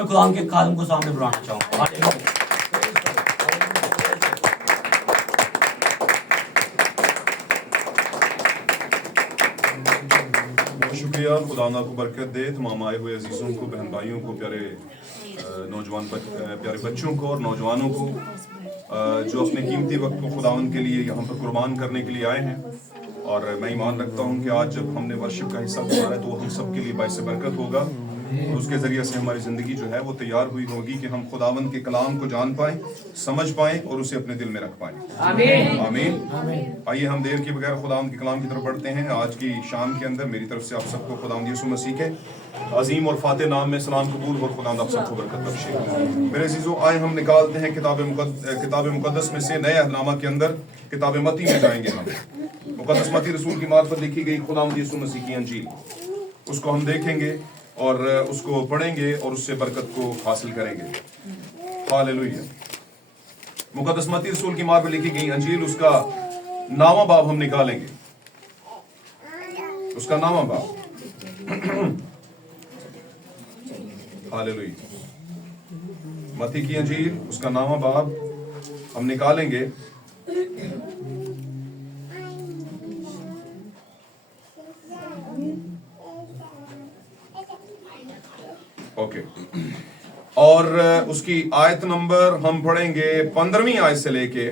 میں खुदा के कालम को सामने बुलाना चाहूँगा। शुक्रिया, खुदा आपको बरकत दे। तमाम आए हुए अजीज़ों को, बहन भाइयों को, प्यारे बच्चों को और नौजवानों को जो अपने कीमती वक्त को खुदावंद के लिए यहाँ पर कुर्बान करने के लिए आए हैं। और मैं ईमान रखता हूँ कि आज जब हमने वर्शिप का हिस्सा गुजारा है तो हम सब के लिए बाइस बरकत होगा और उसके ज़रिए से हमारी ज़िंदगी जो है वो तैयार हुई होगी कि हम खुदावंद के कलाम को जान पाएँ, समझ पाएँ और उसे अपने दिल में रख पाएँ। आमीन आमीन। आइए हम देर के बगैर खुदावंद के कलाम की तरफ बढ़ते हैं। आज की शाम के अंदर मेरी तरफ से आप सबको खुदावंद यीशु मसीह के अजीम और फाते नाम में सलाम कबूल और खुदावंद आप सबको बरकत बख्शे। मेरे अजीज़ों, आए हम निकालते हैं किताब मुकद्दस में से नए अहदनामा के अंदर किताब मत्ती में जाएंगे। हम मुकद्दस मत्ती रसूल की मार्फत लिखी गई खुदावंद यीशु मसीह की अंजील, उसको हम देखेंगे और उसको पढ़ेंगे और उससे बरकत को हासिल करेंगे। हालेलुया। मुकद्दस मत्ती रसूल की मार्फत लिखी गई अंजील, उसका नामा बाब हम निकालेंगे, उसका नामा बाब। हालेलुया। मत्ती की अंजील, उसका नामा बाब हम निकालेंगे। ओके। और उसकी आयत नंबर हम पढ़ेंगे 15वीं आयत से लेके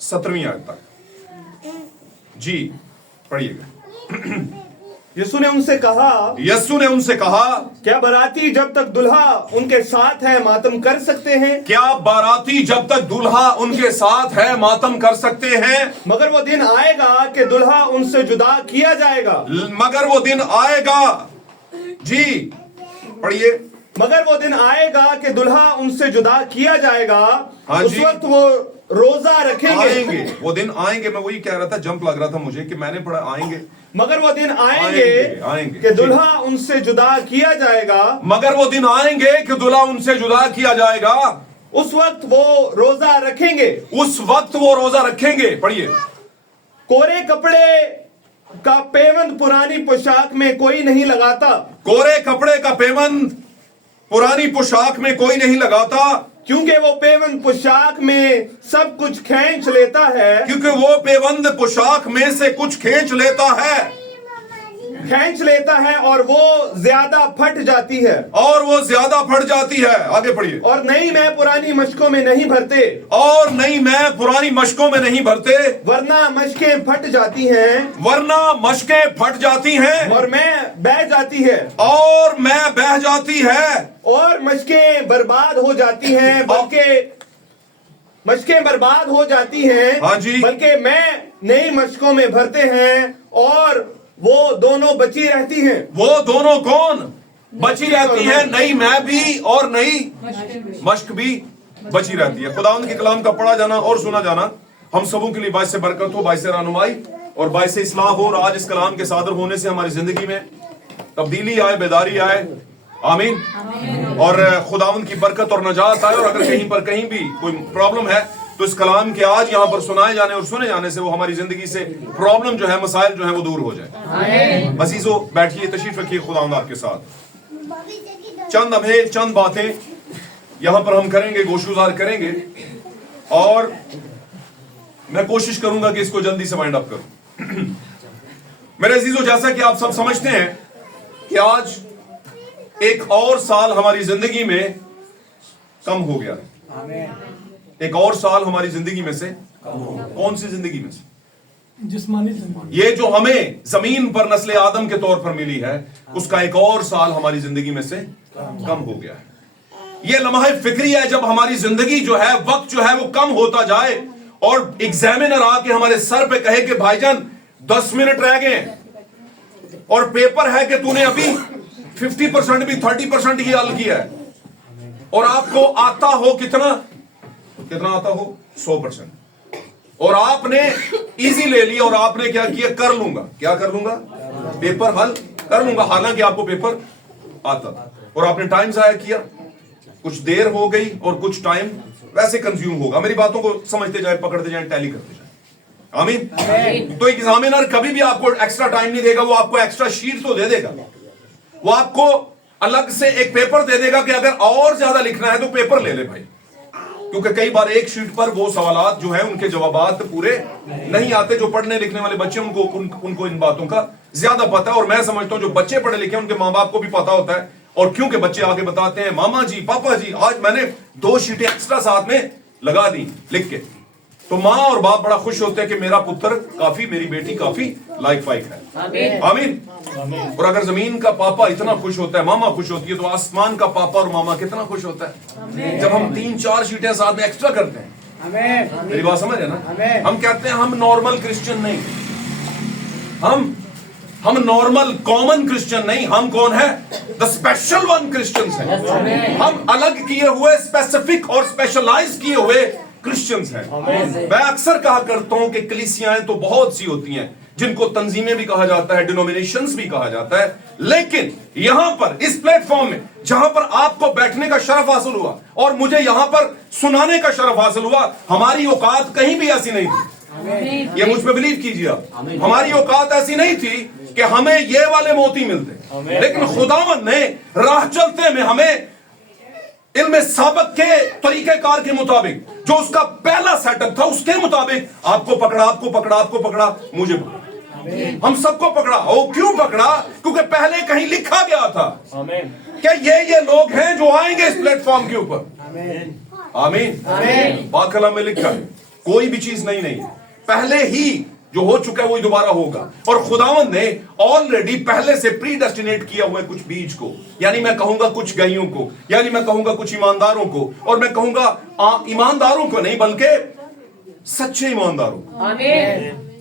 17वीं आयत तक। जी पढ़िएगा। यीशु ने उनसे कहा, क्या बाराती जब तक दुल्हा उनके साथ है मातम कर सकते हैं? क्या बाराती जब तक दुल्हा उनके साथ है मातम कर सकते हैं? मगर वो दिन आएगा कि दुल्हा उनसे जुदा किया जाएगा। मगर वो दिन आएगा, जी पढ़िए। मगर वो दिन आएगा कि दुल्हा उनसे जुदा किया जाएगा। हाँ उस जी। वक्त वो रोजा रखेंगे। आएंगे, वो दिन आएंगे। मैं वही कह रहा था, जंप लग रहा था मुझे कि मैंने पढ़ा आएंगे। मगर वो दिन आएंगे कि दुल्हा उनसे जुदा किया जाएगा। मगर वो दिन आएंगे कि दुल्हा उनसे जुदा किया जाएगा। उस वक्त वो रोजा रखेंगे। उस वक्त वो रोजा रखेंगे। पढ़िए। कोरे कपड़े का पेवंद पुरानी पोशाक में कोई नहीं लगाता। कोरे कपड़े का पेवंद पुरानी पोशाक में कोई नहीं लगाता, क्योंकि वो पेवंद पोशाक में सब कुछ खींच लेता है। क्योंकि वो पेवंद पोशाक में से कुछ खींच लेता है और वो ज्यादा फट जाती है। आगे पढ़िए। और नई मैं पुरानी मशकों में नहीं भरते। वरना मशकें फट जाती हैं। और मैं बह जाती है। और मशकें बर्बाद हो जाती हैं। हाँ जी। बल्कि मैं नई मशकों में भरते हैं और वो दोनों बची रहती हैं। वो दोनों कौन बची रहती है? नई मैं भी और नई मश्क भी बची रहती है। खुदावंद के कलाम का पढ़ा जाना और सुना जाना हम सबों के लिए बाइस बरकत हो, बाइस रहनुमाई और बाइस इस्लाह हो। और आज इस कलाम के सादर होने से हमारी जिंदगी में तब्दीली आए, बेदारी आए। आमीन। और खुदावंद की बरकत और नजात आए। और अगर कहीं पर कहीं भी कोई प्रॉब्लम है तो इस कलाम के आज यहाँ पर सुनाए जाने और सुने जाने से वो हमारी जिंदगी से प्रॉब्लम जो है, मसाइल जो है वो दूर हो जाए। अजीजों बैठिए, तशरीफ रखिए, खुदावंद आपके साथ चंद अभेद, चंद बातें यहाँ पर हम करेंगे, गोशगुजार करेंगे। और मैं कोशिश करूंगा कि इसको जल्दी से वाइंड अप करूं। मेरे अजीजों, जैसा कि आप सब समझते हैं कि आज एक और साल हमारी जिंदगी में कम हो गया है। एक और साल हमारी जिंदगी में से कौन सी जिंदगी में से? जिस्मानी जिंदगी। ये जो हमें जमीन पर नस्ल आदम के तौर पर मिली है, उसका एक और साल हमारी जिंदगी में से कम हो गया है। ये लम्हा फिक्री है जब हमारी जिंदगी जो है, वक्त जो है वो कम होता जाए और एग्जामिनर आके हमारे सर पे कहे कि भाईजान 10 मिनट रह गए और पेपर है कि तूने अभी 50% भी 30% ही हल किया है। और आपको आता हो कितना आता हो 100%। और आपने इजी ले लिया और आपने क्या किया, कर लूंगा पेपर हल कर लूंगा, हालांकि आपको पेपर आता था और आपने टाइम जाया किया। कुछ देर हो गई और कुछ टाइम वैसे कंज्यूम होगा। मेरी बातों को समझते जाए, पकड़ते जाए, टैली करते जाए। आमीन। तो एग्जामिनर कभी भी आपको एक्स्ट्रा टाइम नहीं देगा, वो आपको एक्स्ट्रा शीट तो दे देगा, वो आपको अलग से एक पेपर दे देगा कि अगर और ज्यादा लिखना है तो पेपर ले ले भाई, क्योंकि कई बार एक शीट पर वो सवालात जो है उनके जवाबात पूरे नहीं आते। जो पढ़ने लिखने वाले बच्चे उनको इन बातों का ज्यादा पता है, और मैं समझता हूं जो बच्चे पढ़े लिखे उनके माँ बाप को भी पता होता है। और क्योंकि बच्चे आगे बताते हैं, मामा जी पापा जी आज मैंने 2 शीटें एक्स्ट्रा साथ में लगा दी लिख के, तो माँ और बाप बड़ा खुश होते हैं कि मेरा पुत्र काफी, मेरी बेटी काफी लाइक फाइक है। आमीन। और अगर जमीन का पापा इतना खुश होता है, मामा खुश होती है, तो आसमान का पापा और मामा कितना खुश होता है जब हम 3-4 शीटें साथ में एक्स्ट्रा करते हैं। मेरी बात समझ है ना? हम कहते हैं हम नॉर्मल क्रिश्चियन नहीं, हम नॉर्मल कॉमन क्रिश्चियन नहीं, हम कौन है? द स्पेशल वन क्रिश्चियंस हैं। हम अलग किए हुए, स्पेसिफिक और स्पेशलाइज किए हुए क्रिश्चियंस हैं। मैं अक्सर कहा करता हूं कि कलीसियाएं तो बहुत सी होती हैं, जिनको तंजीमें भी कहा जाता है, डिनोमिनेशंस भी कहा जाता है, लेकिन यहां पर इस प्लेटफॉर्म में जहां पर आपको बैठने का शरफ हासिल हुआ और मुझे यहां पर सुनाने का शरफ हासिल हुआ, हमारी औकात कहीं भी ऐसी नहीं थी। ये मुझ पे बिलीव कीजिए आप, हमारी औकात ऐसी नहीं थी कि हमें ये वाले मोती मिलते, लेकिन खुदावंद ने राह चलते में हमें इल्म साबक के तरीकेकार के मुताबिक, जो उसका पहला सेटअप था उसके मुताबिक आपको पकड़ा, आपको पकड़ा, आपको पकड़ा, मुझे पकड़ा, हम सबको पकड़ा। और क्यों पकड़ा? क्योंकि पहले कहीं लिखा गया था कि ये लोग हैं जो आएंगे इस प्लेटफॉर्म के ऊपर। आमीन। पाक कलाम में लिखा है कोई भी चीज नहीं है, पहले ही जो हो चुका है वही दोबारा होगा। और खुदावंद ने ऑलरेडी पहले से प्री डेस्टिनेट किया हुआ है कुछ बीज को, यानी मैं कहूंगा कुछ गईयों को, यानी मैं कहूंगा कुछ ईमानदारों को, और मैं कहूंगा ईमानदारों को नहीं बल्कि सच्चे ईमानदारों को।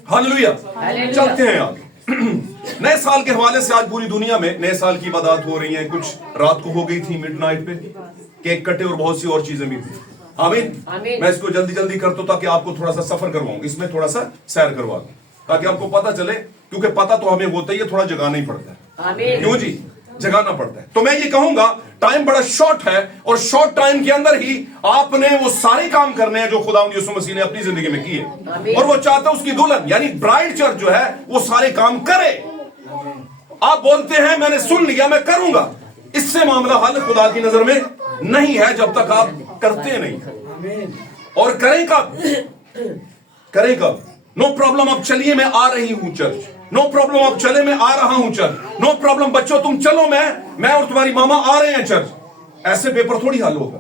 हालेलुया। चलते हैं आगे। नए साल के हवाले से आज पूरी दुनिया में नए साल की इबादत हो रही है। कुछ रात को हो गई थी मिडनाइट पे, केक कटे और बहुत सी और चीजें भी थी। आमीन। मैं इसको जल्दी जल्दी करता हूं ताकि आपको थोड़ा सा सफर करवाऊं, इसमें थोड़ा सा सैर करवा दूं, ताकि आपको पता चले, क्योंकि पता तो हमें होता ही है, थोड़ा जगाना ही पड़ता है। क्यों जी? जगाना पड़ता है। तो मैं ये कहूंगा टाइम बड़ा शॉर्ट है, और शॉर्ट टाइम के अंदर ही आपने वो सारे काम करने हैं जो खुदावंद यीशु मसीह ने अपनी जिंदगी में किए, और वो चाहता है उसकी दुल्हन यानी ब्राइड चर्च जो है वो सारे काम करे। आप बोलते हैं मैंने सुन लिया, मैं करूंगा, इससे मामला हल खुदा की नजर में नहीं है जब तक आप करते नहीं। और करें कब? करें कब? नो प्रॉब्लम, अब चलिए मैं आ रही हूं चर्च, नो प्रॉब्लम अब चले मैं आ रहा हूं चर्च, नो प्रॉब्लम बच्चों तुम चलो, मैं और तुम्हारी मामा आ रहे हैं चर्च। ऐसे पेपर थोड़ी हल होगा,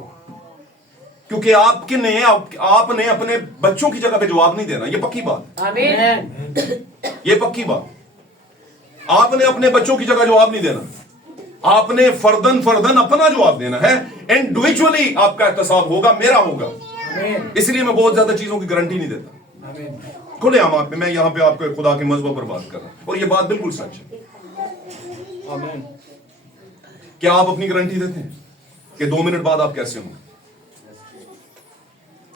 क्योंकि आपने अपने बच्चों की जगह पे जवाब नहीं देना, ये पक्की बात। आमीन। ये पक्की बात, आपने अपने बच्चों की जगह जवाब नहीं देना, आपने फर्दन अपना जवाब देना है। इंडिविजुअली आपका एहतसाब होगा, मेरा होगा। इसलिए मैं बहुत ज्यादा चीजों की गारंटी नहीं देता। खुले आम आप में मैं यहां पे आपको खुदा के मजहब पर बात कर रहा हूं, और ये बात बिल्कुल सच है। आमीन। क्या आप अपनी गारंटी देते हैं कि 2 मिनट बाद आप कैसे होंगे?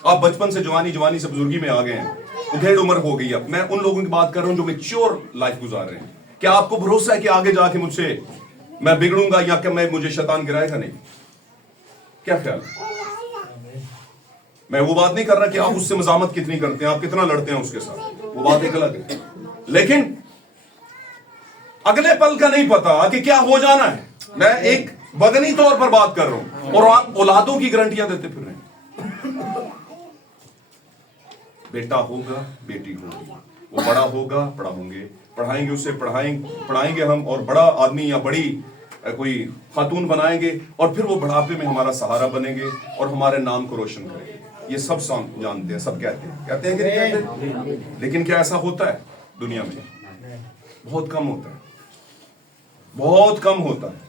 आप बचपन से जवानी से बुजुर्गी में आ गए हैं, उधेड़ उम्र हो गई। अब मैं उन लोगों की बात कर रहा हूं जो मैच्योर लाइफ गुजार रहे हैं। क्या आपको भरोसा है कि आगे जाके मुझसे मैं बिगड़ूंगा या कि मुझे शैतान गिराएगा नहीं? क्या ख्याल? मैं वो बात नहीं कर रहा कि आप उससे मजामत कितनी करते हैं, आप कितना लड़ते हैं उसके साथ, वो बात एक अलग है। लेकिन अगले पल का नहीं पता कि क्या हो जाना है। मैं एक बदनी तौर पर बात कर रहा हूं, और आप औलादों की गारंटियां देते फिर रहे हैं। बेटा होगा, बेटी होगी, वो बड़ा होगा, पढ़ाएंगे उसे, पढ़ाएंगे हम, और बड़ा आदमी या बड़ी कोई खातून बनाएंगे, और फिर वो बुढ़ापे में हमारा सहारा बनेंगे और हमारे नाम को रोशन करेंगे। ये सब जानते हैं, सब कहते हैं कि नहीं कहते? लेकिन क्या ऐसा होता है दुनिया में? बहुत कम होता है, बहुत कम होता है।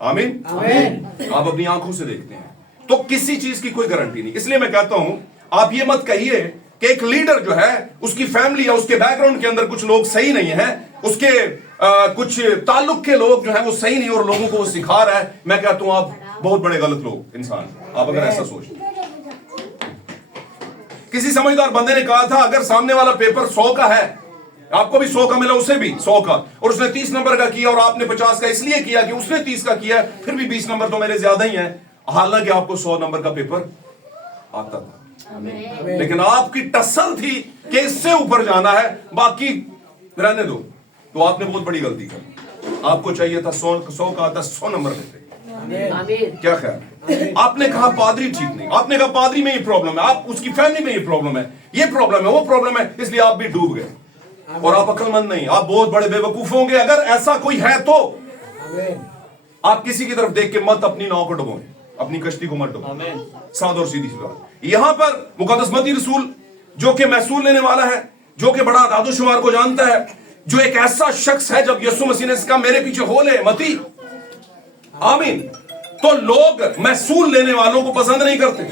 आमीन। आप अपनी आंखों से देखते हैं, तो किसी चीज की कोई गारंटी नहीं। इसलिए मैं कहता हूं आप ये मत कहिए कि एक लीडर जो है उसकी फैमिली या उसके बैकग्राउंड के अंदर कुछ लोग सही नहीं है, उसके कुछ ताल्लुक के लोग जो है वो सही नहीं और लोगों को वो सिखा रहा है। मैं कहता हूं आप बहुत बड़े गलत लोग इंसान, आप अगर ऐसा सोचते। किसी समझदार बंदे ने कहा था अगर सामने वाला पेपर 100 का है, आपको भी 100 का मिला, उसे भी 100 का, और उसने 30 नंबर का किया और आपने 50 का इसलिए किया कि उसने 30 का किया, फिर भी 20 नंबर तो मेरे ज्यादा ही हैं, हालांकि आपको 100 नंबर का पेपर आता था। लेकिन आपकी टसल थी कि इससे ऊपर जाना है, बाकी रहने दो, तो आपने बहुत बड़ी गलती की। आपको चाहिए था 100 का आता 100 नंबर लेते, क्या ख्याल? आपने कहा पादरी ठीक नहीं, आपने कहा पादरी में ये प्रॉब्लम है, आप उसकी फैमिली में ये प्रॉब्लम है, ये प्रॉब्लम है, वो प्रॉब्लम है, इसलिए आप भी डूब गए और आप अक्लमंद नहीं, आप बहुत बड़े बेवकूफ होंगे। अगर ऐसा कोई है तो आप किसी की तरफ देख के मत अपनी नाव को डुबोएं, अपनी कश्ती को मत डुबोएं। साध और सीधी सी बात। यहां पर मुकद्दस मती रसूल जो कि महसूल लेने वाला है, जो कि बड़ा दादोशुमार को जानता है, जो एक ऐसा शख्स है, जब यीशु मसीह ने इसका मेरे पीछे हो ले मती, आमीन, तो लोग महसूल लेने वालों को पसंद नहीं करते।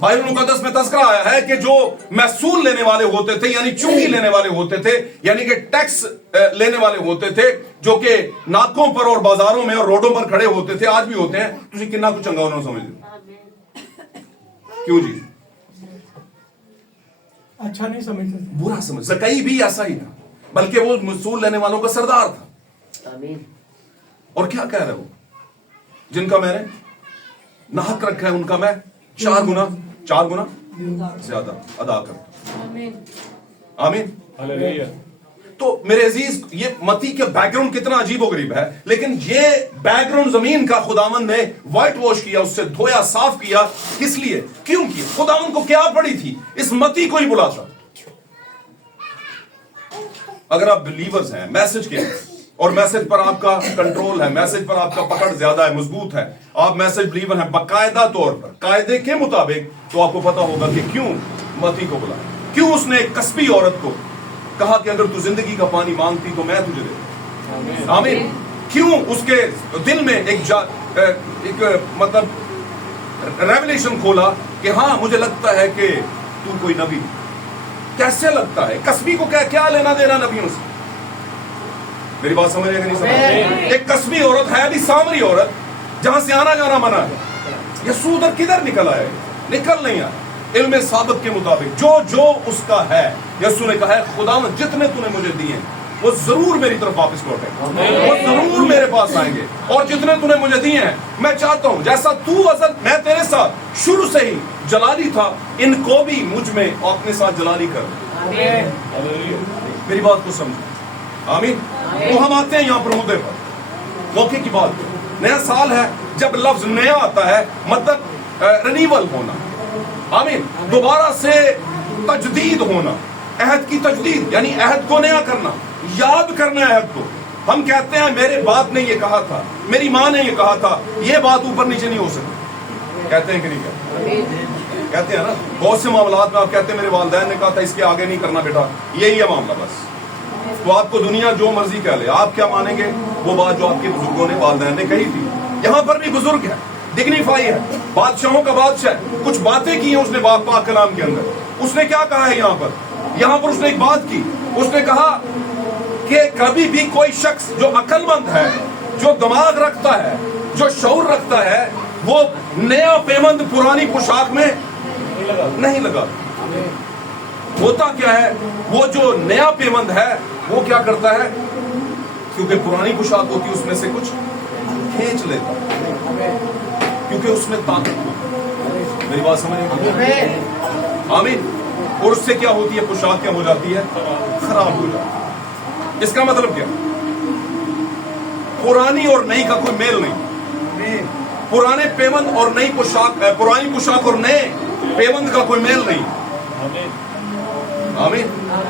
बाइबल मुकद्दस में तज़किरा आया है कि जो महसूल लेने वाले होते थे, यानी चुंगी लेने वाले होते थे, यानी कि टैक्स लेने वाले होते थे, जो कि नाकों पर और बाजारों में और रोडों पर खड़े होते थे, आज भी होते हैं, तुझे कितना कुछ चंगा उन्होंने समझ लिया। क्यों जी? अच्छा नहीं समझते थे, बुरा समझ। ज़कई भी ऐसा ही था, बल्कि वो महसूल लेने वालों का सरदार था। और क्या कह रहे हो? जिनका मैंने नाहक रखा है उनका मैं 4 गुना ज्यादा अदा करता हूं। आमीन। तो मेरे अजीज, ये मती के बैकग्राउंड कितना अजीबोगरीब है, लेकिन ये बैकग्राउंड जमीन का खुदावंद ने व्हाइट वॉश किया, उससे धोया, साफ किया। किस लिए? क्यों किया? खुदावंद को क्या पड़ी थी? इस मती को ही बुलाता। अगर आप बिलीवर्स हैं, मैसेज के और मैसेज पर आपका कंट्रोल है, मैसेज पर आपका पकड़ ज्यादा है, मजबूत है, आप मैसेज बिलीवर हैं बाकायदा तौर पर, कायदे के मुताबिक, तो आपको पता होगा कि क्यों मती को बुलाया, क्यों उसने एक कस्बी औरत को कहा कि अगर तू जिंदगी का पानी मांगती तो मैं तुझे दे। आमीन। क्यों उसके दिल में एक मतलब रेवलेशन खोला कि हाँ मुझे लगता है कि तू कोई नबी। कैसे लगता है? कस्बी को क्या लेना देना नबियों से? मेरी बात समझ रहे कि नहीं समझ? एक कस्बी औरत है, अभी सामरी औरत, जहां से आना जाना मना है। यीशु उधर किधर निकल आए? निकल नहीं आया। इल्म साबित के मुताबिक जो उसका है, यीशु ने कहा है खुदावंद जितने तूने मुझे दिए वो जरूर मेरी तरफ वापस लौटेंगे, वो जरूर मेरे पास आएंगे, और जितने तूने मुझे दिए हैं मैं चाहता हूं जैसा तू असल मैं तेरे साथ शुरू से ही जलाली था, इनको भी मुझ में अपने साथ जलाली कर। मेरी बात को समझो। आमीन। तो हम आते हैं यहां पर मुद्दे पर, मौके की बात। नया साल है, जब लफ्ज नया आता है मतलब रिन्यूअल होना, आमीन, दोबारा से तजदीद होना, अहद की तजदीद, यानी अहद को नया करना, याद करना अहद को। हम कहते हैं मेरे बाप ने ये कहा था, मेरी माँ ने ये कहा था, ये बात ऊपर नीचे नहीं हो सकती। कहते हैं कि नहीं कहते हैं ना? बहुत से मामलात में आप कहते हैं मेरे वालिदैन ने कहा था इसके आगे नहीं करना बेटा, यही है मामला बस। तो आपको दुनिया जो मर्जी कह ले, आप क्या मानेंगे? वो बात जो आपके बुजुर्गों ने वालिदैन ने कही थी। यहाँ पर भी बुजुर्ग है, डिग्निफाई है, बादशाहों का बादशाह है, कुछ बातें की हैं उसने पाक कलाम के अंदर। उसने क्या कहा है यहाँ पर उसने एक बात की, उसने कहा कि कभी भी कोई शख्स जो अक्लमंद है, जो दिमाग रखता है, जो शऊर रखता है, वो नया पेमंद पुरानी पोशाक में नहीं लगा। होता क्या है? वो जो नया पेमंद है वो क्या करता है? क्योंकि पुरानी पोशाक होती है उसमें से कुछ खींच लेता है, क्योंकि उसमें ताकत होती। मेरी बात समझ में? आमीन। और उससे क्या होती है? पोशाक क्या हो जाती है? खराब हो जाती है। इसका मतलब क्या? पुरानी और नई का कोई मेल नहीं, पुराने पेमंद और नई पोशाक, पुरानी पोशाक और नए पेमंद का कोई मेल नहीं। आमीन।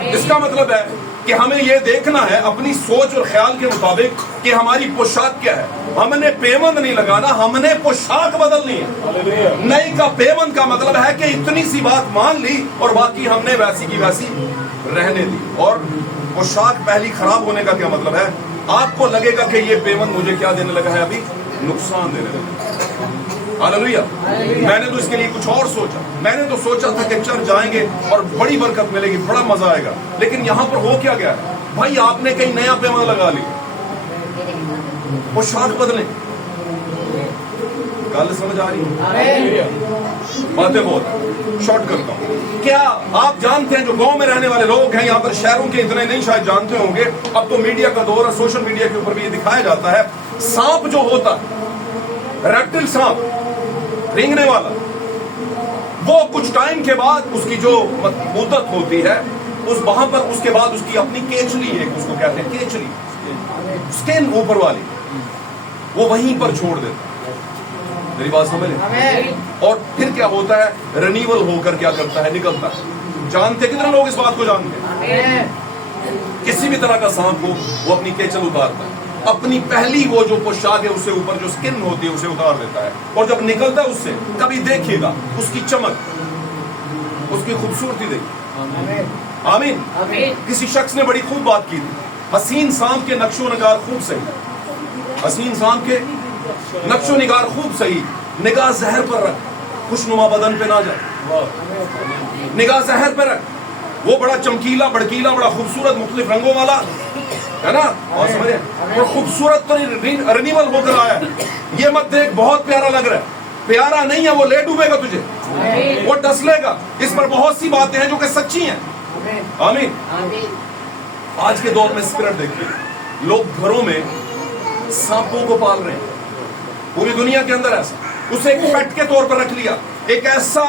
इसका मतलब है कि हमें यह देखना है अपनी सोच और ख्याल के मुताबिक कि हमारी पोशाक क्या है। हमने पेमंद नहीं लगाना, हमने पोशाक बदलनी है। नई का पेमंद का मतलब है कि इतनी सी बात मान ली और बाकी हमने वैसी की वैसी रहने दी। और पोशाक पहली खराब होने का क्या मतलब है? आपको लगेगा कि ये पेमंद मुझे क्या देने लगा है? अभी नुकसान देने लगा। हालेलुया। मैंने तो इसके लिए कुछ और सोचा। मैंने तो सोचा था कि चर्च जाएंगे और बड़ी बरकत मिलेगी, बड़ा मजा आएगा। लेकिन यहां पर हो क्या गया? भाई आपने कहीं नया पेमंद लगा लिया, पोशाक बदले। गल समझ आ रही है? बातें बहुत शॉर्ट करता हूं। क्या आप जानते हैं जो गांव में रहने वाले लोग हैं, यहाँ पर शहरों के इतने नहीं शायद जानते होंगे, अब तो मीडिया का दौर है, सोशल मीडिया के ऊपर भी ये दिखाया जाता है, सांप जो होता है, रेप्टिल सांप, रेंगने वाला, वो कुछ टाइम के बाद उसकी जो मुद्दत होती है उस वहां पर उसके बाद उसकी अपनी केचली है, उसको कहते हैं केचली, स्किन ऊपर वाली, وہ وہیں پر چھوڑ دیتا ہے. میری بات سمجھ لیں. اور پھر کیا ہوتا ہے؟ رینیول ہو کر کیا کرتا ہے؟ نکلتا ہے. جانتے کتنے لوگ اس بات کو جانتے ہیں؟ کسی بھی طرح کا سانپ ہو وہ اپنی کیچل اتارتا ہے, اپنی پہلی وہ جو پوشاک ہے اسے اوپر جو سکن ہوتی ہے اسے اتار دیتا ہے, اور جب نکلتا ہے اس سے کبھی دیکھیے گا اس کی چمک, اس کی خوبصورتی دیکھیے. آمین. کسی شخص نے بڑی خوب بات کی تھی, حسین سانپ کے نقش و نگار خوب صحیح, حسین سانپ کے نقش و نگار خوب صحیح, نگاہ زہر پر رکھ, خوشنما بدن پہ نہ جائے, نگاہ زہر پہ رکھ, وہ بڑا چمکیلا بڑکیلا بڑا خوبصورت مختلف رنگوں والا ہے نا, اور سمجھے وہ خوبصورت تو رینیول ہو کر آیا ہے. یہ مت دیکھ بہت پیارا لگ رہا ہے, پیارا نہیں ہے, وہ لے ڈوبے گا تجھے, وہ ڈسلے گا. اس پر بہت سی باتیں ہیں جو کہ سچی ہیں. آمین. آج کے دور میں اسپرٹ دیکھیے, لوگ گھروں میں سانپوں کو پال رہے ہیں, پوری دنیا کے اندر ایسا, اسے ایک پیٹ کے طور پر رکھ لیا, ایک ایسا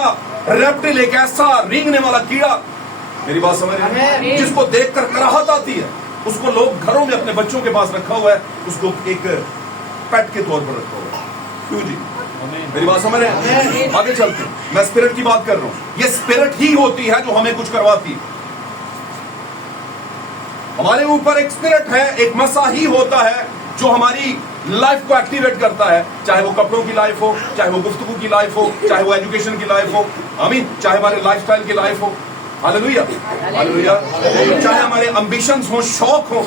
ریپٹل, ایک ایسا رینگنے والا کیڑا, میری بات سمجھ رہے ہیں, جس کو دیکھ کر کراہت آتی ہے, اس کو لوگ گھروں میں اپنے بچوں کے پاس رکھا ہوا ہے, اس کو ایک پیٹ کے طور پر رکھا ہوا ہے. کیوں جی؟ میری بات سمجھ رہے ہیں؟ آگے چلتے ہیں, میں اسپرٹ کی بات کر رہا ہوں. یہ اسپرٹ ہی ہوتی ہے جو ہمیں کچھ کرواتی ہے. ہمارے اوپر ایک اسپرٹ ہے, ایک مسا ہی ہوتا ہے جو ہماری لائف کو ایکٹیویٹ کرتا ہے, چاہے وہ کپڑوں کی لائف ہو, چاہے وہ گفتگو کی لائف ہو, چاہے وہ ایجوکیشن کی لائف ہو, آمین, چاہے ہمارے لائف سٹائل کی لائف ہو, ہاللویا ہاللویا, چاہے ہمارے امبیشنز ہوں, شوق ہو.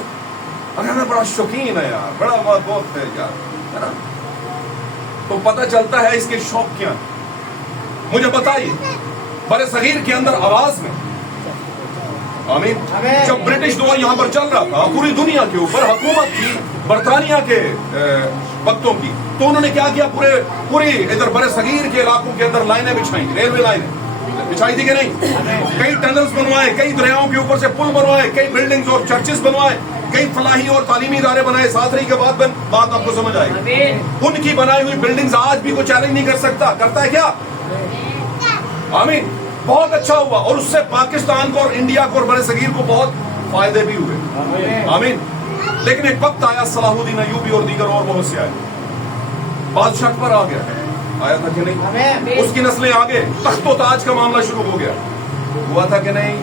اگر میں بڑا شوقین ہے یار, بڑا بہت ہے یار, ہے نا, تو پتہ چلتا ہے اس کے شوق کیا. مجھے بتائیے برے صغیر کے اندر آواز میں, آمین, جب برٹش دور یہاں پر چل رہا تھا, پوری دنیا کے اوپر حکومت تھی برطانیہ کے وقتوں کی, تو انہوں نے کیا کیا, پورے ادھر برے صغیر کے علاقوں کے اندر لائنیں بچھائیں, ریلوے لائنیں بچھائی تھی کہ نہیں, کئی ٹنلز بنوائے, کئی دریاؤں کے اوپر سے پل بنوائے, کئی بلڈنگز اور چرچز بنوائے, کئی فلاحی اور تعلیمی ادارے بنائے. ساتھ رہی کے بعد بات آپ کو سمجھ آئے گی. ان کی بنائی ہوئی بلڈنگز آج بھی کوئی چیلنج نہیں کر سکتا. کرتا ہے کیا؟ آمین. بہت اچھا ہوا, اور اس سے پاکستان کو اور انڈیا کو اور برے صغیر کو بہت فائدے بھی ہوئے. آمین. لیکن ایک وقت آیا, صلاح الدین ایوبی اور دیگر اور بہت سے آئے, بادشاہ پر آ گیا, آیا تھا کہ نہیں, اس کی نسلیں آگے, تخت و تاج کا معاملہ شروع ہو گیا, ہوا تھا کہ نہیں.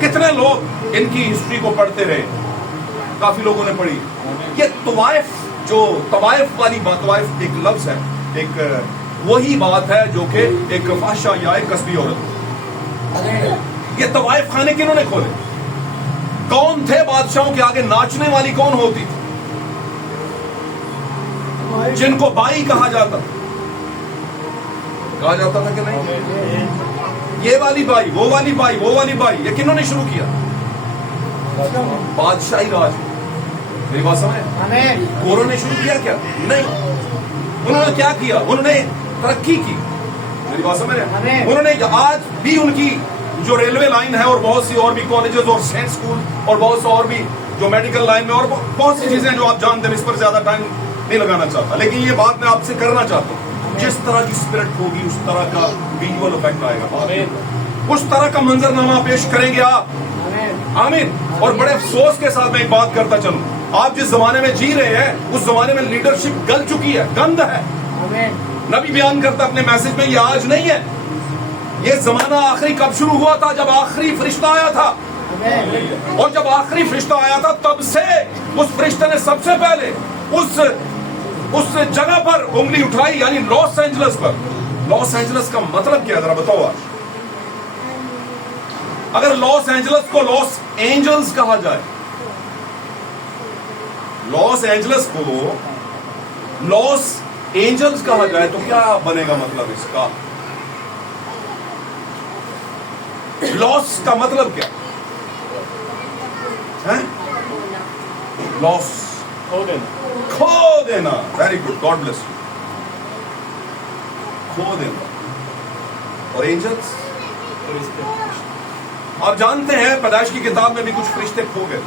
کتنے لوگ ان کی ہسٹری کو پڑھتے رہے, کافی لوگوں نے پڑھی. یہ طوائف, جو طوائف والی بات, طوائف ایک لفظ ہے, ایک وہی بات ہے جو کہ ایک فحشہ یا ایک کسبی عورت. یہ طوائف خانے کنہوں نے کھولے؟ کون تھے بادشاہوں کے آگے ناچنے والی کون ہوتی تھی؟ جن کو بائی کہا جاتا تھا کہ نہیں, یہ والی بائی, وہ والی بائی, وہ والی بائی, یہ کنہوں نے شروع کیا؟ بادشاہی راج. میری بات سمجھے؟ گوروں نے شروع کیا کیا؟ نہیں. انہوں نے کیا کیا؟ انہوں نے ترقی کی. میری بات سمجھے؟ انہوں نے آج بھی ان کی جو ریلوے لائن ہے, اور بہت سی اور بھی کالجز اور سینٹ اسکول, اور بہت سے اور بھی جو میڈیکل لائن میں, اور بہت سی چیزیں جو آپ جانتے ہیں, اس پر زیادہ ٹائم نہیں لگانا چاہتا, لیکن یہ بات میں آپ سے کرنا چاہتا ہوں, جس طرح کی اسپرٹ ہوگی اس طرح کا ویژول افیکٹ آئے گا, اس طرح کا منظر نامہ پیش کریں گے آپ. آمین. اور بڑے افسوس کے ساتھ میں ایک بات کرتا چلوں, آپ جس زمانے میں جی رہے ہیں اس زمانے میں لیڈرشپ گل چکی ہے, گند ہے. نبی بیان کرتا اپنے میسج میں, یہ آج نہیں ہے, یہ زمانہ آخری کب شروع ہوا تھا؟ جب آخری فرشتہ آیا تھا. اور جب آخری فرشتہ آیا تھا تب سے اس فرشتے نے سب سے پہلے اس جگہ پر انگلی اٹھائی, یعنی لاس اینجلس پر. لاس اینجلس کا مطلب کیا ہے ذرا بتاؤ آج؟ اگر لاس اینجلس کو لاس اینجلس کہا جائے, لاس اینجلس کو لاس اینجلس کہا جائے تو کیا بنے گا مطلب اس کا؟ لاس کا مطلب کیا ہے؟ لاس, کھو دینا. Very good, God bless you. کھو دینا. اور اینجلس آپ جانتے ہیں پیدائش کی کتاب میں بھی کچھ فرشتے کھو گئے,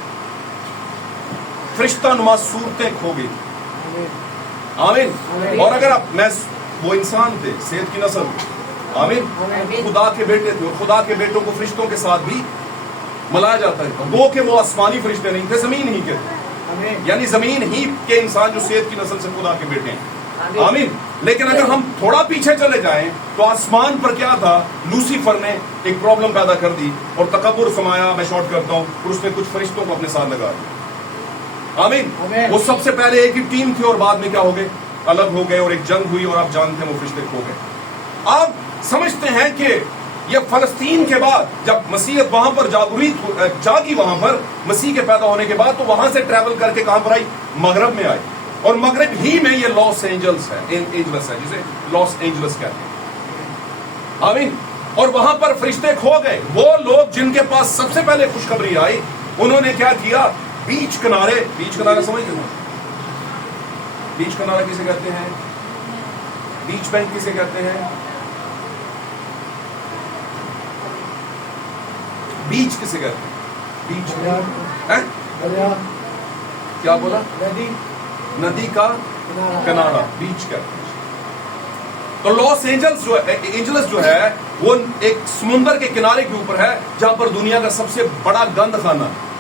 فرشتہ نما صورتیں کھو گئی. آمین. اور اگر آپ, میں وہ انسان تھے, سید کی نسل, آمین, خدا کے بیٹے تھے, اور خدا کے بیٹوں کو فرشتوں کے ساتھ بھی ملایا جاتا ہے. وہ کہ وہ آسمانی فرشتے نہیں تھے, زمین ہی کے تھے. یعنی زمین ہی کے انسان جو سید کی نسل سے خدا کے بیٹے ہیں. آمین. لیکن اگر ہم تھوڑا پیچھے چلے جائیں تو آسمان پر کیا تھا؟ لوسیفر نے ایک پرابلم پیدا کر دی اور تکبر سمایا. میں شارٹ کرتا ہوں. اور اس نے کچھ فرشتوں کو اپنے ساتھ لگا دیا. آمین. وہ سب سے پہلے ایک ہی ٹیم تھی اور بعد میں کیا ہو گئے؟ الگ ہو گئے اور ایک جنگ ہوئی اور آپ جانتے ہیں وہ فرشتے کھو گئے. آپ سمجھتے ہیں کہ یہ فلسطین کے بعد جب مسیحیت وہاں پر جاگی وہاں پر مسیح کے پیدا ہونے کے بعد تو وہاں سے ٹریول کر کے کہاں پر آئی؟ مغرب میں آئی. اور مغرب ہی میں یہ لاس اینجلس ہے جسے لاس اینجلس کہتے ہیں. آمین. اور وہاں پر فرشتے کھو گئے. وہ لوگ جن کے پاس سب سے پہلے خوشخبری آئی انہوں نے کیا کیا؟ بیچ کنارے سمجھتے ہیں؟ بیچ کنارہ کسے کہتے ہیں؟ بیچ بینک کسے کہتے ہیں؟ بیچ کسے کہتے ہیں؟ بیچ کیا بولا؟ ندی کا کنارہ بیچ کہتے ہیں. تو لاس اینجلس جو ہے وہ ایک سمندر کے کنارے کے اوپر ہے جہاں پر دنیا کا سب سے بڑا گند خانہ ہے.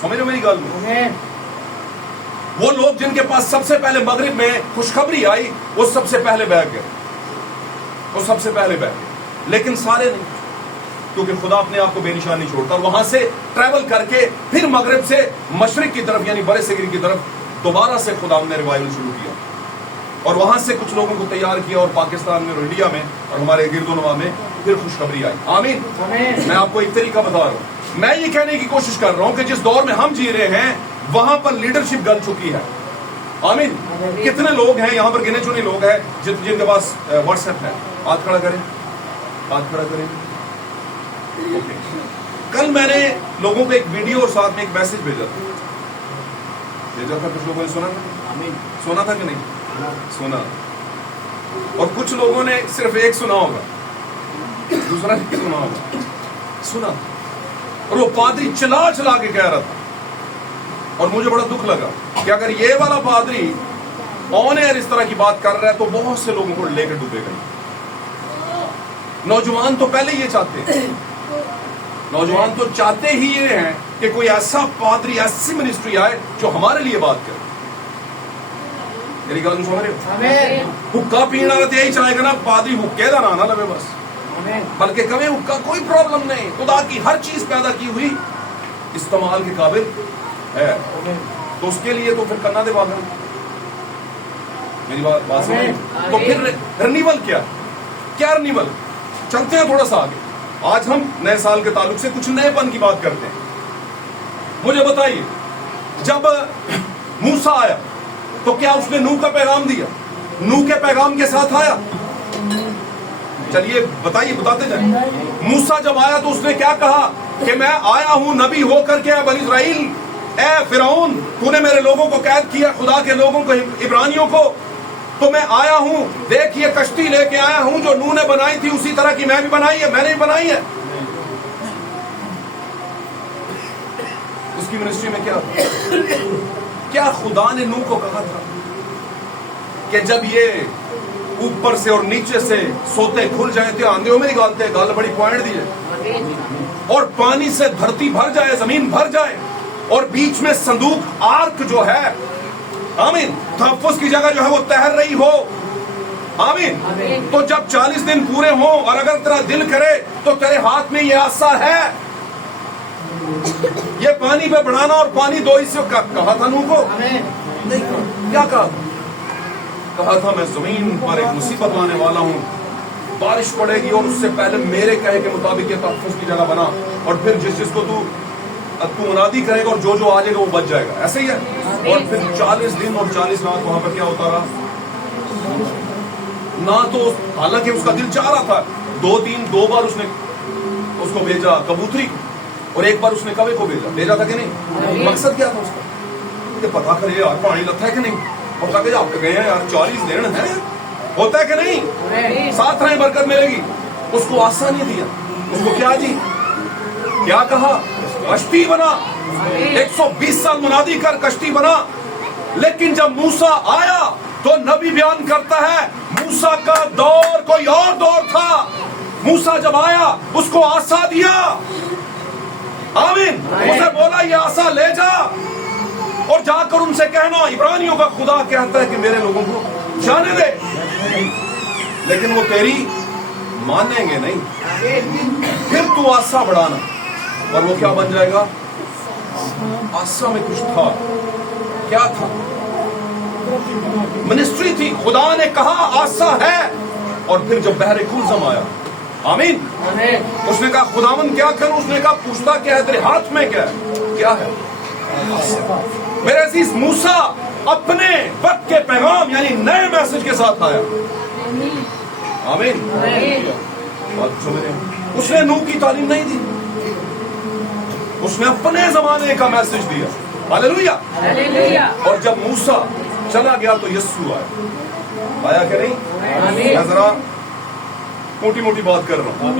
سمجھ رہے میری گل میں؟ وہ لوگ جن کے پاس سب سے پہلے مغرب میں خوشخبری آئی وہ سب سے پہلے بہ گئے. لیکن سارے نہیں, کیونکہ خدا اپنے آپ کو بے نشان نہیں چھوڑتا. اور وہاں سے ٹریول کر کے پھر مغرب سے مشرق کی طرف یعنی برِ صغیر کی طرف دوبارہ سے خدا نے ریوائول شروع کیا اور وہاں سے کچھ لوگوں کو تیار کیا اور پاکستان میں اور انڈیا میں اور ہمارے گرد و نواح میں پھر خوشخبری آئی. آمین. میں آپ کو ایک طریقہ بتا رہا ہوں. میں یہ کہنے کی کوشش کر رہا ہوں کہ جس دور میں ہم جی رہے ہیں وہاں پر لیڈرشپ گل چکی ہے. آمین. کتنے لوگ ہیں یہاں پر؟ گنے چنے لوگ ہیں جن کے پاس واٹس ایپ ہے. ہاتھ کھڑا کریں. کل میں نے لوگوں کو ایک ویڈیو اور ساتھ میں ایک میسج بھیجا تھا. کچھ لوگوں نے سنا تھا کہ نہیں سنا؟ اور کچھ لوگوں نے صرف ایک سنا ہوگا, دوسرا نہیں سنا ہوگا. اور وہ پادری چلا کے کہہ رہا تھا اور مجھے بڑا دکھ لگا کہ اگر یہ والا پادری آن ایئر اس طرح کی بات کر رہا ہے تو بہت سے لوگوں کو لے کے ڈوبے گا. نوجوان تو پہلے یہ چاہتے ہیں, نوجوان تو چاہتے ہی یہ ہیں کہ کوئی ایسا پادری ایسی منسٹری آئے جو ہمارے لیے بات کرے. میری گل سمجھ رہے ہو؟ حکا پینا تو یہی چاہے گا نا پادری حکے کا نہ لوے بس, بلکہ کبھی حکا کوئی پرابلم نہیں. خدا کی ہر چیز پیدا کی ہوئی استعمال کے قابل ہے تو اس کے لیے تو پھر کرنا دے بات. میری بات سمجھ؟ تو پھر رنیول کیا رنیول؟ چلتے ہیں تھوڑا سا آگے. آج ہم نئے سال کے تعلق سے کچھ نئے پن کی بات کرتے ہیں. مجھے بتائیے جب موسیٰ آیا تو کیا اس نے نوح کا پیغام دیا؟ نوح کے پیغام کے ساتھ آیا؟ چلیے بتاتے جائیں. موسیٰ جب آیا تو اس نے کیا کہا کہ میں آیا ہوں نبی ہو کر کے. بنی اسرائیل, اے فرعون, تو نے میرے لوگوں کو قید کیا, خدا کے لوگوں کو, عبرانیوں کو, تو میں آیا ہوں. دیکھ یہ کشتی لے کے آیا ہوں جو نوح نے بنائی تھی اسی طرح کی میں بھی بنائی ہے, میں نے بھی بنائی ہے. اس کی منسٹری میں کیا خدا نے نوح کو کہا تھا کہ جب یہ اوپر سے اور نیچے سے سوتے کھل جائیں تو آندے ہو میری گال بڑی پوائنٹ دی ہے, اور پانی سے دھرتی بھر جائے, زمین بھر جائے, اور بیچ میں صندوق آرک جو ہے, آمین, تحفظ کی جگہ جو ہے وہ تہر رہی ہو. آمین. تو جب 40 دن پورے ہوں اور اگر تیرا دل کرے تو تیرے ہاتھ میں یہ عصا ہے, یہ پانی پہ بڑھانا اور پانی دو حصے. کہا تھا نوح کو؟ کیا کہا تھا میں زمین پر ایک مصیبت لانے والا ہوں, بارش پڑے گی اور اس سے پہلے میرے کہے کے مطابق یہ تحفظ کی جگہ بنا, اور پھر جس کو تو منادی کرے گا اور جو آ جائے گا وہ بچ جائے گا. ایسے ہی ہے. اور پھر 40 دن اور 40 رات وہاں پر کیا ہوتا رہا نہ تو, حالانکہ اس کا دل چاہ رہا تھا. 2 بار اس نے اس کو بھیجا کبوتری اور ایک بار اس نے کوے کو بھیجا تھا کہ نہیں؟ مقصد کیا تھا اس کا کہ پتا کرے یار پانی لگتا ہے کہ نہیں, اور تاکہ آپ گئے ہیں یار 40 دن ہے, ہوتا ہے کہ نہیں, ساتھ رہیں برکت ملے گی. اس کو آسا نہیں دیا, اس کو کیا دی, کیا کہا, کشتی بنا. 120 سال منادی کر کشتی بنا. لیکن جب موسیٰ آیا تو نبی بیان کرتا ہے موسیٰ کا دور کوئی اور دور تھا. موسیٰ جب آیا اس کو آسا دیا, आमीन। उसे बोला ये आसा ले जा और जाकर उनसे कहना इब्रानियों का खुदा कहता है कि मेरे लोगों को जाने दे, लेकिन वो तेरी मानेंगे नहीं। फिर तू आसा बढ़ाना, और वो क्या बन जाएगा? आसा में कुछ था। क्या था? मिनिस्ट्री थी। खुदा ने कहा आसा है, और फिर जब बहरे कुलज़म आया, आमीन, उसने कहा खुदावन क्या करूं? उसने कहा पूछता क्या है तेरे हाथ में? क्या है? क्या है? मेरे अजीज मूसा अपने वक्त के पैगाम यानी नए मैसेज के साथ आया। आमीन। बात समझ रहे हैं? उसने नूह की तालीम नहीं दी, उसने अपने जमाने का मैसेज दिया। हालेलुया। और जब मूसा चला गया तो यस्सु आया कि नहीं? मैं जरा मोटी मोटी बात कर रहा हूं,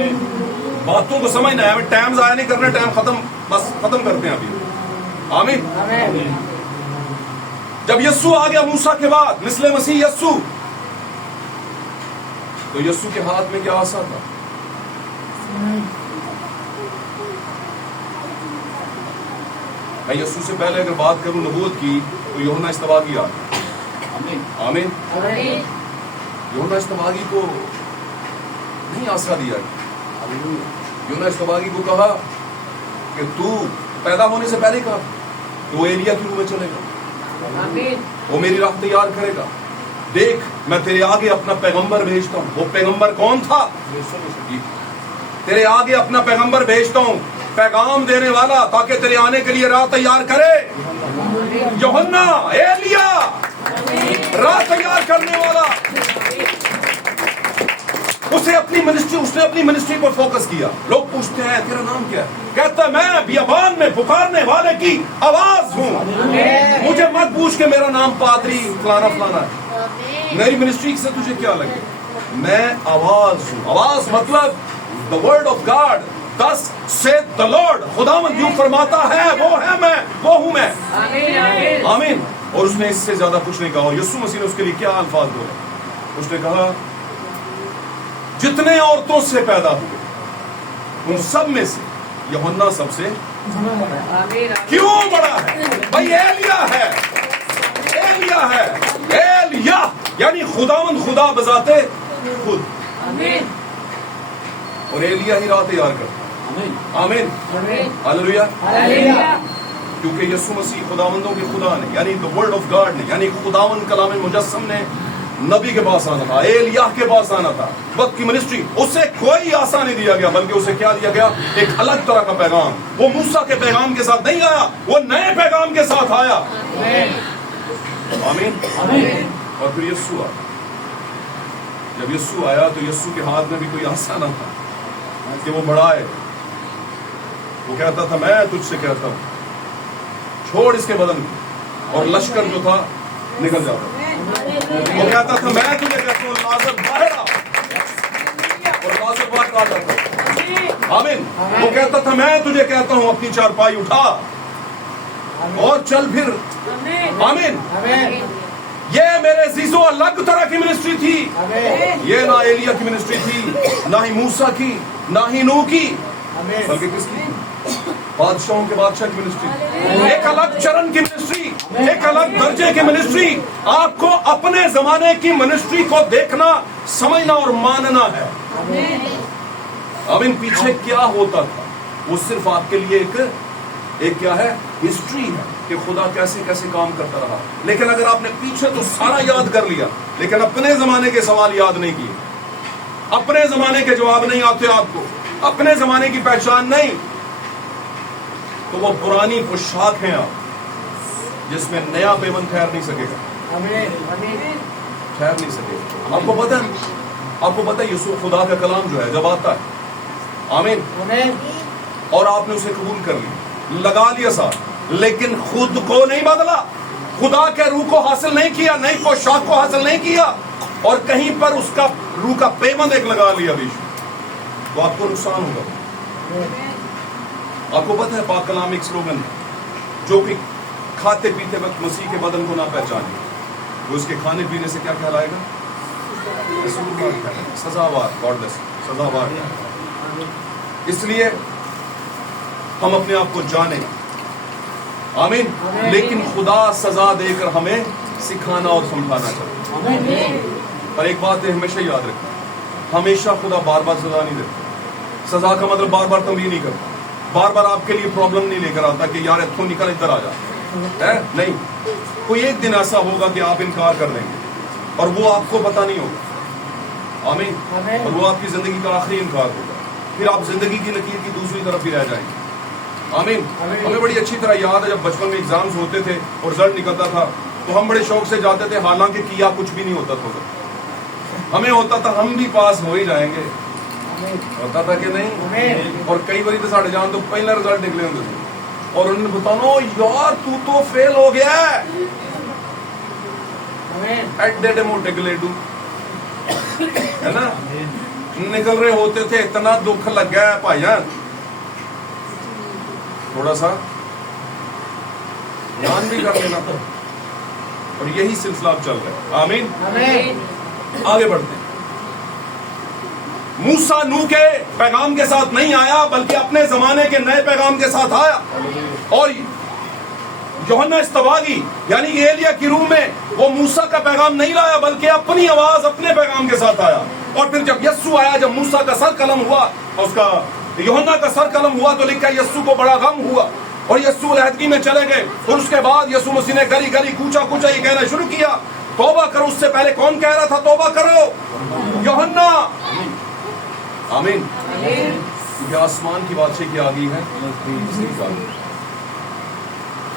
बातों को समझना है। हमें टाइम जाया नहीं करना, टाइम खत्म, बस खत्म करते हैं अभी। आमीन। जब यस्सु आ गया मूसा के बाद, मिस्ले मसीह यस्सु, तो यस्सु के हाथ में क्या आसा था? मैं यस्सु से पहले अगर बात करूं नबूवत की, तो यूहन्ना इस्तबागी आ गया। आमीन। यूहन्ना इस्तबागी को नहीं आसरा दिया। यूहन्ना इस्तबागी को कहा कि तू पैदा होने से पहले कहा तो एलिया की रूह में चलेगा, वो मेरी राह तैयार करेगा। देख मैं तेरे आगे अपना पैगंबर भेजता हूँ। वो पैगंबर कौन था? तेरे आगे अपना पैगंबर भेजता हूँ, पैगाम देने वाला, ताकि तेरे आने के लिए राह तैयार करे। यूहन्ना, एलिया, राह तैयार करने वाला। उसने अपनी मिनिस्ट्री पर फोकस किया। लोग पूछते हैं तेरा नाम क्या है? कहता है मैं बियाबान में पुकारने वाले की आवाज हूँ। मुझे मत पूछ के मेरा नाम पादरी फलाना फलाना है। मेरी मिनिस्ट्री से तुझे क्या लगे? मैं आवाज हूँ। आवाज मतलब the word of God, thus saith the Lord। खुदावंद यूं फरमाता है, वो है मैं, वो हूँ मैं। आमीन। और उसने इससे ज्यादा कुछ नहीं कहा। और यीशु मसीह ने उसके लिए क्या अल्फाज बोले? उसने कहा जितने औरतों से पैदा हुए उन सब में से यूहन्ना सबसे क्यों बड़ा है? भाई एलिया है, एलिया है, एलिया यानी खुदावंद खुदा बजाते खुद। और एलिया ही राह तैयार करता। आमीन। हालेलुया। क्योंकि यीशु मसीह खुदावंदों के खुदा ने यानी द वर्ड ऑफ गॉड ने यानी खुदावंद कलाम मुजस्सम ने नबी के पास आना था, एलिया के पास आना था। वक्त की मिनिस्ट्री उसे कोई आसा नहीं दिया गया, बल्कि उसे क्या दिया गया? एक अलग तरह का पैगाम। वो मूसा के पैगाम के साथ नहीं आया, वो नए पैगाम के साथ आया। आमीन। और फिर यीशु आया। जब यीशु आया तो यीशु के हाथ में भी कोई आसा न था कि वो बढ़ाए। वो कहता था मैं तुझसे कहता हूं छोड़ इसके बदन को, और लश्कर जो था निकल जाता। वो कहता था मैं तुझे कहता हूं लाजर बाहर आ, और लाजर बाहर आ जाता। आमीन। वो कहता था मैं तुझे कहता हूं अपनी चारपाई उठा और चल फिर। आमीन। ये मेरे जीजो अलग तरह की मिनिस्ट्री थी। ये ना एलिया की मिनिस्ट्री थी, ना ही मूसा की, ना ही नूह की, बल्कि किसकी? बादशाहों के बादशाह की मिनिस्ट्री। एक अलग चरण की मिनिस्ट्री, एक अलग दर्जे की मिनिस्ट्री। आपको अपने जमाने की मिनिस्ट्री को देखना, समझना और मानना है। अब इन पीछे क्या होता था वो सिर्फ आपके लिए एक क्या है? हिस्ट्री है कि खुदा कैसे कैसे काम करता रहा। लेकिन अगर आपने पीछे तो सारा याद कर लिया, लेकिन अपने जमाने के सवाल याद नहीं किए, अपने जमाने के जवाब नहीं आते आपको, अपने जमाने की पहचान नहीं, तो वो पुरानी पोशाक है आप, जिसमें नया पेमन ठहर नहीं सकेगा, ठहर नहीं सकेगा। आपको पता है यूसुफ खुदा का कलाम जो है जब आता है, आमीन, और आपने उसे कबूल कर लिया, लगा लिया साथ, लेकिन खुद को नहीं बदला, खुदा के रूह को हासिल नहीं किया, नई पोशाक को हासिल नहीं किया, और कहीं पर उसका रूह का पेमन एक लगा लिया बीच में, तो आपको नुकसान होगा। आपको पता है पाक कलाम एक स्लोगन है, जो कि खाते पीते वक्त मसीह के बदन को ना पहचाने, वो इसके खाने पीने से क्या कहलाएगा? सजावार, गॉडलेस, सजावार। इसलिए ہم اپنے آپ کو جانیں. آمین. لیکن خدا سزا دے کر ہمیں سکھانا اور سمجھانا چاہتا. پر ایک بات ہے ہمیشہ یاد رکھنا, ہمیشہ خدا بار بار سزا نہیں دیتا. سزا کا مطلب بار بار تنبیہ نہیں کرتا, بار بار آپ کے لیے پرابلم نہیں لے کر آتا کہ یار اتوں نکل ادھر آ جا. نہیں, کوئی ایک دن ایسا ہوگا کہ آپ انکار کر دیں گے اور وہ آپ کو پتا نہیں ہوگا. آمین. اور وہ آپ کی زندگی کا آخری انکار ہوگا, پھر آپ زندگی کی لکیر کی دوسری طرف بھی رہ جائیں گے. آمین. ہمیں بڑی اچھی طرح یاد ہے جب بچپن میں ایگزامز ہوتے تھے اور رزلٹ نکلتا تھا تو ہم بڑے شوق سے جاتے تھے, حالانکہ کیا کچھ بھی نہیں ہوتا تھا. ہمیں ہوتا تھا ہم بھی پاس ہو ہی جائیں گے, ہوتا تھا کہ نہیں. اور کئی بار تو ساڑھے جان تو پہلا رزلٹ نکلے ہوتے تھے اور انہوں نے بتانا یار تو فیل ہو گیا ہے, ایڈے موٹے گلیڈو ہے نا نکل رہے ہوتے تھے. اتنا دکھ لگ گیا ہے بھائی جان, تھوڑا سا دھیان بھی کر لینا تھا. اور یہی سلسلہ اب چل رہا ہے. آمین. آگے بڑھتے ہیں. موسیٰ نوح کے پیغام کے ساتھ نہیں آیا بلکہ اپنے زمانے کے نئے پیغام کے ساتھ آیا. اور یوحنا استواگی یعنی کہ ایلیا کی روح میں وہ موسیٰ کا پیغام نہیں لایا بلکہ اپنی آواز اپنے پیغام کے ساتھ آیا. اور پھر جب یسوع آیا, جب موسیٰ کا سر قلم ہوا اور اس کا یوحنا کا سر قلم ہوا تو لکھا یسوع کو بڑا غم ہوا اور یسوع علیحدگی میں چلے گئے. اور اس کے بعد یسوع مسیح نے گلی گلی کوچا کوچا یہ کہنا شروع کیا توبہ کرو. اس سے پہلے کون کہہ رہا تھا توبہ کرو؟ یوحنا. آمین. کیونکہ آسمان کی بادشاہی کی آ گئی ہے.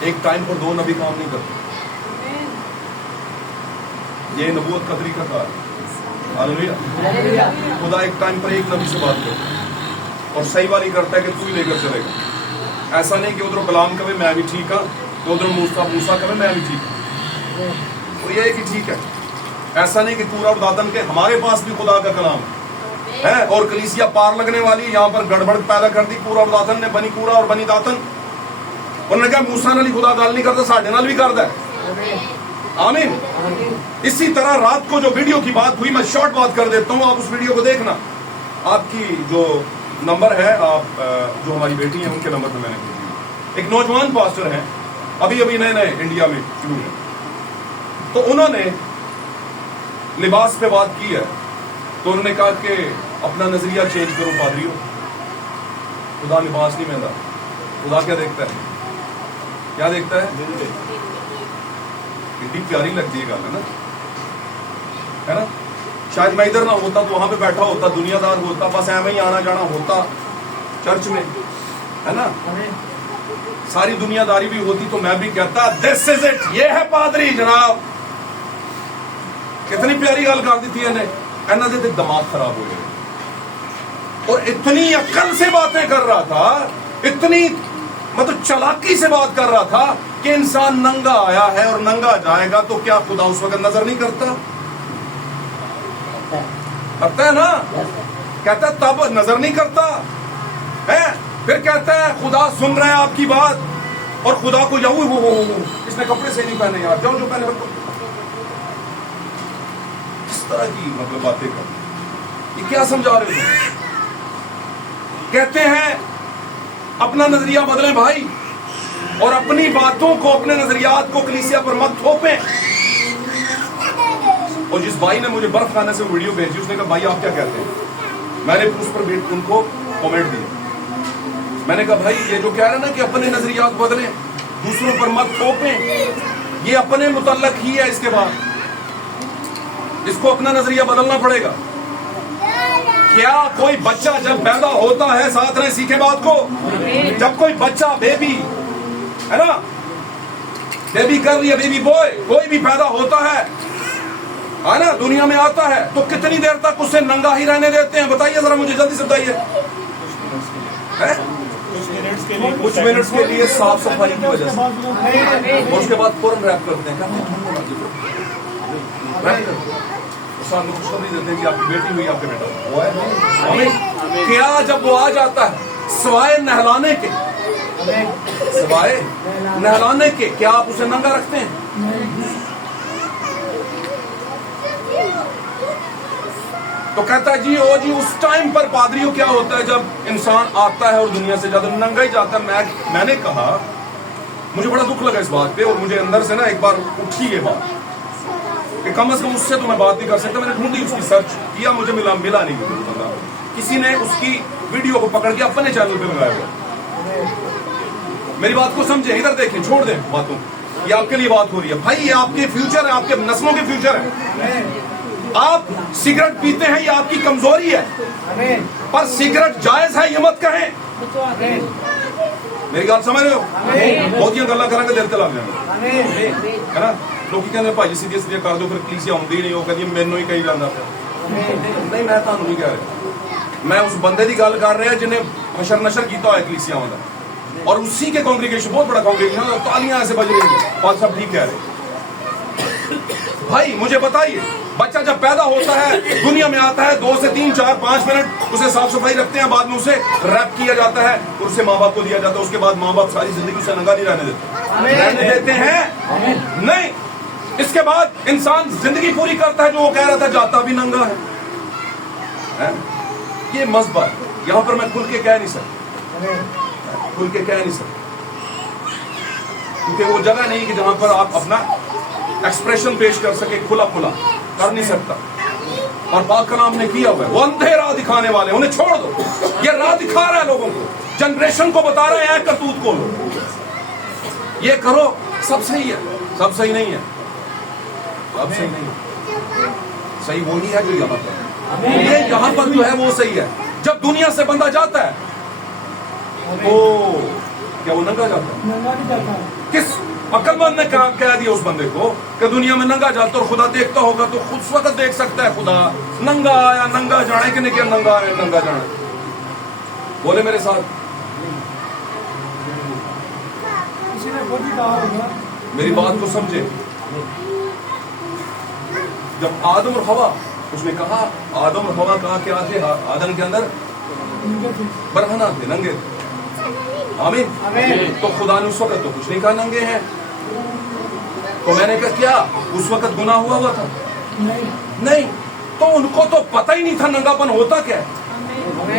ایک ٹائم پر دو نبی کام نہیں کرتے, یہ نبوت کا طریقہ کار ہے. ہاللیلویہ. خدا ایک ٹائم پر ایک نبی سے بات کرتا ہے اور صحیح والی کرتا ہے کہ تو ہی لے کر چلے گا. ایسا نہیں کہ ادھر کلام کہے میں بھی ٹھیک ہوں تو ادھر موسیٰ کہے میں بھی ٹھیک ہوں. اور یہ ہے کہ ٹھیک ہے, ایسا نہیں کہ پورا اور داتن کے ہمارے پاس بھی خدا کا کلام ہے اور کلیسیا پار لگنے والی یہاں پر گڑبڑ پیدا کر دی. پورا اور داتن نے بنی پورا اور بنی داتن. انہوں نے کہا موسیٰ نال خدا گل نہیں کرتا, ساڈے نال بھی کردا ہے. آمین. اسی طرح رات کو جو ویڈیو کی بات ہوئی, میں شارٹ بات کر دیتا ہوں, آپ اس ویڈیو کو دیکھنا. آپ کی جو نمبر ہے, آپ جو ہماری بیٹی ہیں ان کے نمبر پہ میں نے ایک نوجوان پاسٹر ہیں ابھی نئے انڈیا میں شروع ہے, تو انہوں نے لباس پہ بات کی ہے. تو انہوں نے کہا کہ اپنا نظریہ چینج کرو پادریو, خدا لباس نہیں ملتا. خدا کیا دیکھتا ہے؟ کیا دیکھتا ہے؟ کتنی پیاری لگتی ہے گل ہے نا. شاید میں ادھر نہ ہوتا تو وہاں پہ بیٹھا ہوتا, دنیا دار ہوتا, بس ایویں ہی آنا جانا ہوتا چرچ میں, ہے نا. ساری دنیا داری بھی ہوتی تو میں بھی کہتا دس از اٹ, یہ ہے پادری جناب. کتنی پیاری گل کر دی تھی انہوں نے دماغ خراب ہو گئے اور اتنی عقل سے باتیں کر رہا تھا, اتنی مطلب چلاکی سے بات کر رہا تھا کہ انسان ننگا آیا ہے اور ننگا جائے گا تو کیا خدا اس وقت نظر نہیں کرتا؟ کرتا ہے نا. کہتا ہے تب نظر نہیں کرتا ہے, پھر کہتا ہے خدا سن رہا ہے آپ کی بات اور خدا کو اس نے کپڑے سے نہیں پہنے یار, جو پہنے رکھو. کس طرح کی مطلب باتیں کر, یہ کیا سمجھا رہے ہیں؟ کہتے ہیں اپنا نظریہ بدلیں بھائی اور اپنی باتوں کو, اپنے نظریات کو کلیسیا پر مت تھوپیں. اور جس بھائی نے مجھے برف کھانے سے ویڈیو بھیجی اس نے کہا بھائی آپ کیا کہتے ہیں؟ میں نے اس پر ان کو کامنٹ دیا. میں نے کہا بھائی یہ جو کہہ رہے ہیں نا کہ اپنے نظریات بدلیں, دوسروں پر مت تھوپیں, یہ اپنے متعلق ہی ہے. اس کے بعد اس کو اپنا نظریہ بدلنا پڑے گا. کیا کوئی بچہ جب پیدا ہوتا ہے, ساتھ رہے سیکھے بات کو, جب کوئی بچہ بیبی ہے نا, بیبی کر رہی ہے, بیبی بوائے کوئی بھی پیدا ہوتا ہے نا, دنیا میں آتا ہے تو کتنی دیر تک اسے ننگا ہی رہنے دیتے ہیں؟ بتائیے ذرا مجھے, جلدی سے بتائیے. کچھ منٹس کے لیے صاف صفائی کی وجہ سے, اور اس کے بعد فوراً ریپ کرتے ہیں, خوشخبری دیتے ہیں کہ آپ کی بیٹی ہوئی, آپ کا بیٹا ہوا ہے. کیا جب وہ آ جاتا ہے سوائے نہلانے کے کیا آپ اسے ننگا رکھتے ہیں؟ تو کہتا ہے جی او جی اس ٹائم پر پادریوں کیا ہوتا ہے جب انسان آتا ہے اور دنیا سے زیادہ ننگا ہی جاتا ہے. میں نے کہا مجھے بڑا دکھ لگا اس بات پہ, اور مجھے اندر سے نا ایک بار اٹھی یہ بات کہ کم از کم اس سے تو میں بات نہیں کر سکتا. میں نے ڈھونڈی, اس کی سرچ کیا, مجھے ملا نہیں ملا. کسی نے اس کی ویڈیو کو پکڑ کے اپنے چینل پہ لگایا ہوا. میری بات کو سمجھیں, ادھر دیکھیں, چھوڑ دیں باتوں, یہ آپ کے لیے بات ہو رہی ہے بھائی, یہ آپ کے فیوچر ہے, آپ کے نسلوں کے فیوچر ہے. آپ سگریٹ پیتے ہیں یہ آپ کی کمزوری ہے, پر سگریٹ جائز ہے یہ مت کہیں. میری گل سمجھ رہے ہو؟ بہت گلا کریں گے دل تلا ہے نا. لوگ کہتے ہیں بھائی سیدھی سیدھی کر دو, پھر کلیسیا آتی نہیں, وہ کہتی مینو ہی کہیں جانا پیا. نہیں, میں تمہیں نہیں کہہ رہا, میں اس بندے کی گل کر رہا جنہیں حشر نشر کیتا ہوا ہے کلیسیا کا, اور اسی کے کانگریگیشن, بہت بڑا کانگریگیشن, تالیاں ایسے بج رہی ہیں, بات سب ٹھیک کہہ رہے. بھائی مجھے بتائیے, بچہ جب پیدا ہوتا ہے دنیا میں آتا ہے 2 سے 3 4 5 منٹ اسے صاف صفائی رکھتے ہیں, بعد میں اسے ریپ کیا جاتا ہے اور اسے ماں باپ کو دیا جاتا ہے. اس کے بعد ماں باپ ساری زندگی اسے ننگا نہیں رہنے دیتے. رہنے دیتے ہیں نہیں. اس کے بعد انسان زندگی پوری کرتا ہے, جو وہ کہہ رہا تھا جاتا بھی ننگا ہے. یہ مذہب ہے, یہاں پر میں کھل کے کہہ نہیں سکتا, کھل کے کہہ نہیں سکتا, کیونکہ وہ جگہ نہیں کہ جہاں پر آپ اپنا ایکسپریشن پیش کر سکے. کھلا کر نہیں سکتا. اور پاک کلام نے کیا ہوا ہے, وہ اندھے راہ دکھانے والے, انہیں چھوڑ دو. یہ راہ دکھا رہا ہے لوگوں کو, جنریشن کو بتا رہا ہے کرتوت کو لو, یہ کرو, سب صحیح ہے, سب صحیح نہیں ہے, سب صحیح نہیں ہے. صحیح وہی ہے جو یہاں پر, یہ یہاں پر جو ہے وہ صحیح ہے. جب دنیا سے بندہ جاتا ہے او کیا وہ ننگا جاتا ہے؟ کس عقل مند نے کہہ دیا اس بندے کو کہ دنیا میں ننگا جاتا, اور خدا دیکھتا ہوگا تو خود اس وقت دیکھ سکتا ہے خدا ننگا آیا ننگا جانے کہ نہیں, کیا ننگا آیا ننگا جانا. بولے میرے ساتھ, میری بات کو سمجھے. جب آدم اور حوا, اس نے کہا آدم اور حوا کہا کیا تھے, آدم کے اندر برہنہ تھے, ننگے تھے. آمین. تو خدا نے اس وقت تو کچھ نہیں کہا ننگے ہیں. تو میں نے کہا کیا اس وقت گناہ ہوا تھا؟ نہیں. تو ان کو تو پتہ ہی نہیں تھا ننگا پن ہوتا کیا ہے,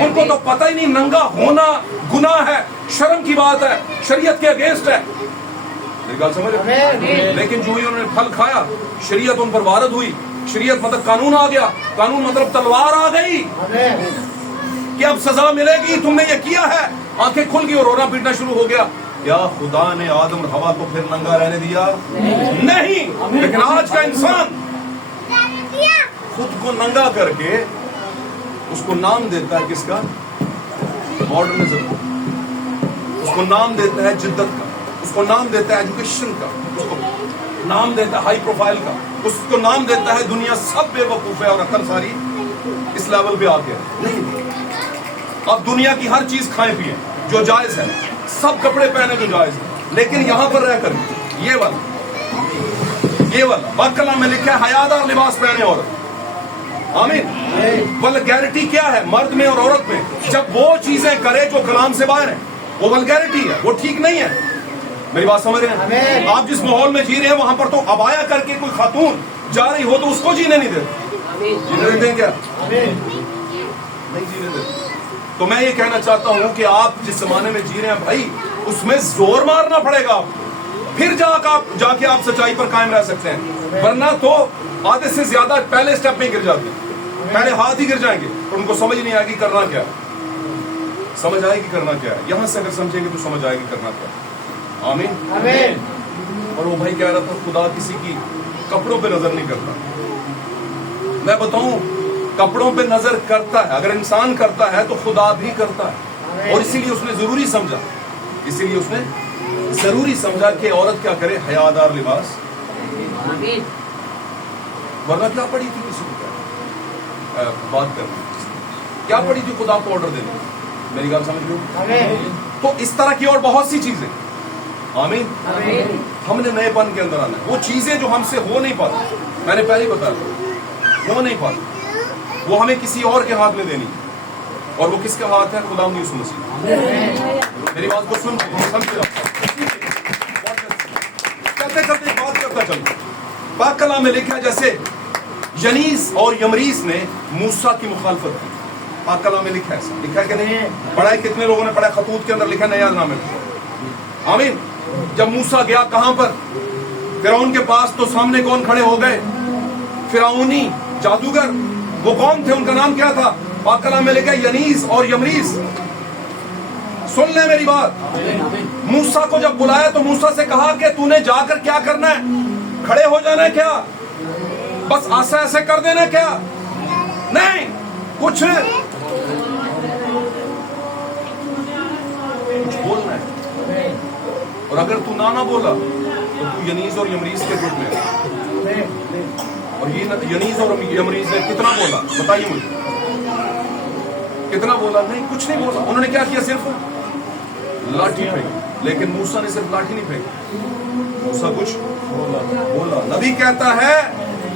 ان کو تو پتہ ہی نہیں ننگا ہونا گناہ ہے, شرم کی بات ہے, شریعت کے اگینسٹ ہے. میری گل سمجھ رہے؟ لیکن جو ہی انہوں نے پھل کھایا, شریعت ان پر وارد ہوئی. شریعت مطلب قانون آ گیا, قانون مطلب تلوار آ گئی کہ اب سزا ملے گی, تم نے یہ کیا ہے. آنکھیں کھل گئی اور رونا پیٹنا شروع ہو گیا. کیا خدا نے آدم اور حوا کو پھر ننگا رہنے دیا؟ نہیں. لیکن آج کا انسان خود کو ننگا کر کے اس کو نام دیتا ہے کس کا؟ ماڈرنزم. اس کو نام دیتا ہے جدت کا, اس کو نام دیتا ہے ایجوکیشن کا, اس کو نام دیتا ہے ہائی پروفائل کا, اس کو نام دیتا ہے دنیا سب بے وقوف ہے اور عقل ساری اس لیول پہ آ گیا. نہیں, اب دنیا کی ہر چیز کھائیں پیئیں جو جائز ہے, سب کپڑے پہنے جو جائز ہے, لیکن یہاں پر رہ کر یہ والا پاک کلام میں لکھا ہے حیادار لباس پہنے عورت. آمین. ولگیرٹی کیا ہے مرد میں اور عورت میں؟ جب وہ چیزیں کرے جو کلام سے باہر ہیں, وہ ولگیرٹی ہے, وہ ٹھیک نہیں ہے. میری بات سمجھ رہے ہیں؟ آپ جس ماحول میں جی رہے ہیں وہاں پر تو عبایا کر کے کوئی خاتون جا رہی ہو تو اس کو جینے نہیں دیتے. جینے دیتے ہیں کیا؟ نہیں جینے دیتے. تو میں یہ کہنا چاہتا ہوں کہ آپ جس زمانے میں جی رہے ہیں بھائی, اس میں زور مارنا پڑے گا, پھر جا کے آپ سچائی پر قائم رہ سکتے ہیں. ورنہ تو آدھے سے زیادہ پہلے سٹیپ میں گر جاتے ہیں, پہلے ہاتھ ہی گر جائیں گے, اور ان کو سمجھ نہیں آئے گی کرنا کیا, سمجھ آئے گی کرنا کیا ہے. یہاں سے اگر سمجھیں گے تو سمجھ آئے گی کرنا کیا. آمین. اور وہ بھائی کہہ رہا تھا خدا کسی کی کپڑوں پہ نظر نہیں کرتا. میں بتاؤں کپڑوں پہ نظر کرتا ہے, اگر انسان کرتا ہے تو خدا بھی کرتا ہے. اور اسی لیے اس نے ضروری سمجھا کہ عورت کیا کرے, حیادار لباس. ورنہ کیا پڑی تھی کسی کو بات کرنا, کیا پڑی تھی خدا کو آرڈر دینا. میری گل سمجھ لو. تو اس طرح کی اور بہت سی چیزیں. آمین. ہم نے نئے پن کے اندر آنا ہے. وہ چیزیں جو ہم سے ہو نہیں پاتی, میں نے پہلے بتایا ہو نہیں پاتی, وہ ہمیں کسی اور کے ہاتھ میں دینی, اور وہ کس کا ہاتھ ہے؟ خدا یسوع مسیح. میری بات کو سمجھے چلتے چلتے بات کرتا چلوں. پاک کلام میں لکھا ہے جیسے यनीस और यमरीस ने मूसा की मुखालफत की। पाक कलाम में लिखा है, ऐसा लिखा है कि नहीं? पढ़ा है, कितने लोगों ने पढ़ा? खतूत के अंदर लिखा है, नया नाम है। आमीन। जब मूसा गया कहां पर? फिरौन के पास, तो सामने कौन खड़े हो गए? फिरौनी जादूगर। वो कौन थे? उनका नाम क्या था? पाक कलाम में लिखा है यनीस और यमरीस। सुन ले मेरी बात। मूसा को जब बुलाया तो मूसा से कहा कि तूने जाकर क्या करना है? खड़े हो जाना है क्या? बस ऐसा ऐसे कर देना क्या? नहीं, कुछ बोलना है। और अगर तू ना बोला तो तू यनीस और यमरीस के ग्रुप में है। और ये यनीस और यमरीस ने कितना बोला? बताइए मुझे, कितना बोला? नहीं, कुछ नहीं बोला। उन्होंने क्या किया? सिर्फ लाठी फेंकी। लेकिन मूसा ने सिर्फ लाठी नहीं फेंकी, मूसा कुछ बोला। नबी कहता है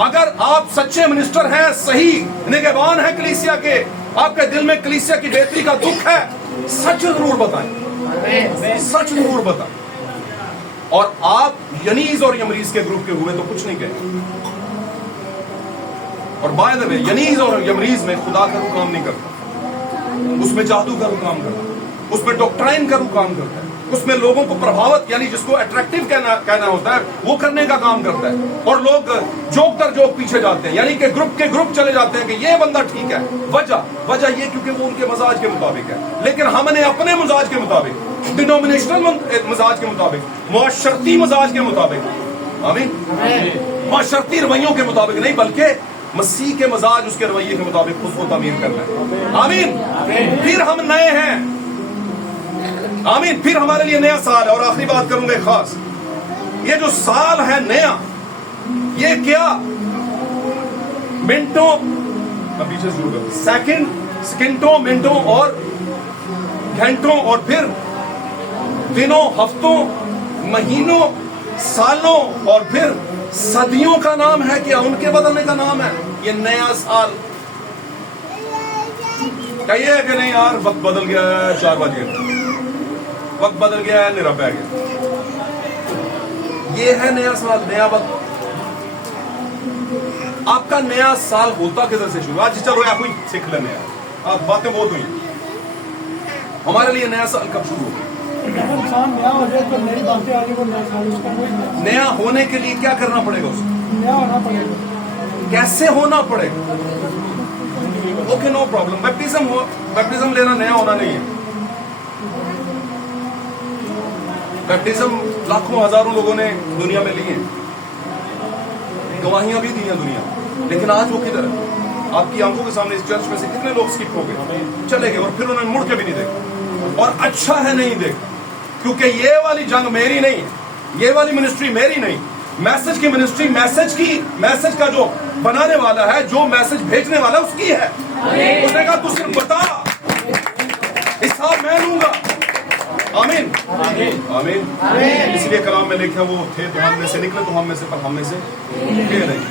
अगर आप सच्चे मिनिस्टर हैं, सही निगहबान हैं कलीसिया के, आपके दिल में कलीसिया की बेहतरी का दुख है, सच जरूर बताएं, सच जरूर बताएं। और आप यनीस और यमरीस के ग्रुप के हुए तो कुछ नहीं कहे। और बाय द वे, यनीस और यमरीस में खुदा का रूह काम नहीं करता, उसमें जादू का रूह काम करता है, उसमें डॉक्ट्राइन का रूह काम करता है, उसमें लोगों को प्रभावित, यानी जिसको अट्रैक्टिव कहना होता है, वो करने का काम करता है। और लोग जोक दर जोक पीछे जाते हैं, यानी कि ग्रुप के ग्रुप चले जाते हैं कि ये बंदा ठीक है। वजह ये क्योंकि वो उनके मजाज के मुताबिक है। लेकिन हमने अपने मजाज के मुताबिक, डिनोमिनेशनल मजाज के मुताबिक, मुआशरती मजाज के मुताबिक, आमीन, मुआशरती रवैयों के मुताबिक नहीं, बल्कि मसीह के मजाज, उसके रवैये के मुताबिक उसको तामीर करना है। आमीन। फिर हम नए हैं। आमीन। फिर हमारे लिए नया साल है। और आखिरी बात करूंगा खास, ये जो साल है नया, ये क्या मिनटों, पीछे सेकंडों, मिनटों और घंटों, और फिर दिनों, हफ्तों, महीनों, सालों और फिर सदियों का नाम है। क्या उनके बदलने का नाम है ये नया साल? कहिए कि नहीं यार, वक्त बदल गया है, 4 बज गए, वक्त बदल गया है, निरा पै गया। ये है नया साल, नया वक्त। आपका नया साल होता किधर से शुरू? आज चलो या कोई सीख लेने, आप बातें बहुत हुई। हमारे लिए नया साल कब शुरू होगा? इंसान नया हो जाए तो नई बातें आगे को नया साल, उसका कोई नया होने के लिए क्या करना पड़ेगा? उसको नया होना पड़ेगा। कैसे होना पड़ेगा? Okay, no problem. बैप्टिज्म लेना नया होना नहीं है। बैप्टिज्म लाखों हजारों लोगों ने दुनिया में ली है, गवाहियां भी दी हैं दुनिया में। लेकिन आज वो किधर है? आपकी आंखों के सामने इस चर्च में से कितने लोग स्किप हो गए, चले गए, और फिर उन्होंने मुड़ के भी नहीं देखा। और अच्छा है नहीं देखा, क्योंकि ये वाली जंग मेरी नहीं है, ये वाली मिनिस्ट्री मेरी नहीं। मैसेज की मिनिस्ट्री, मैसेज का जो बनाने वाला है, जो मैसेज भेजने वाला उसकी है। उसने कहा तू सिर्फ बता, हिसाब मैं लूंगा। आमीन, आमीन। इसलिए कलाम में लिखा वो थे तो हम में से निकले, तो हम में से, पर हम में से निकले नहीं,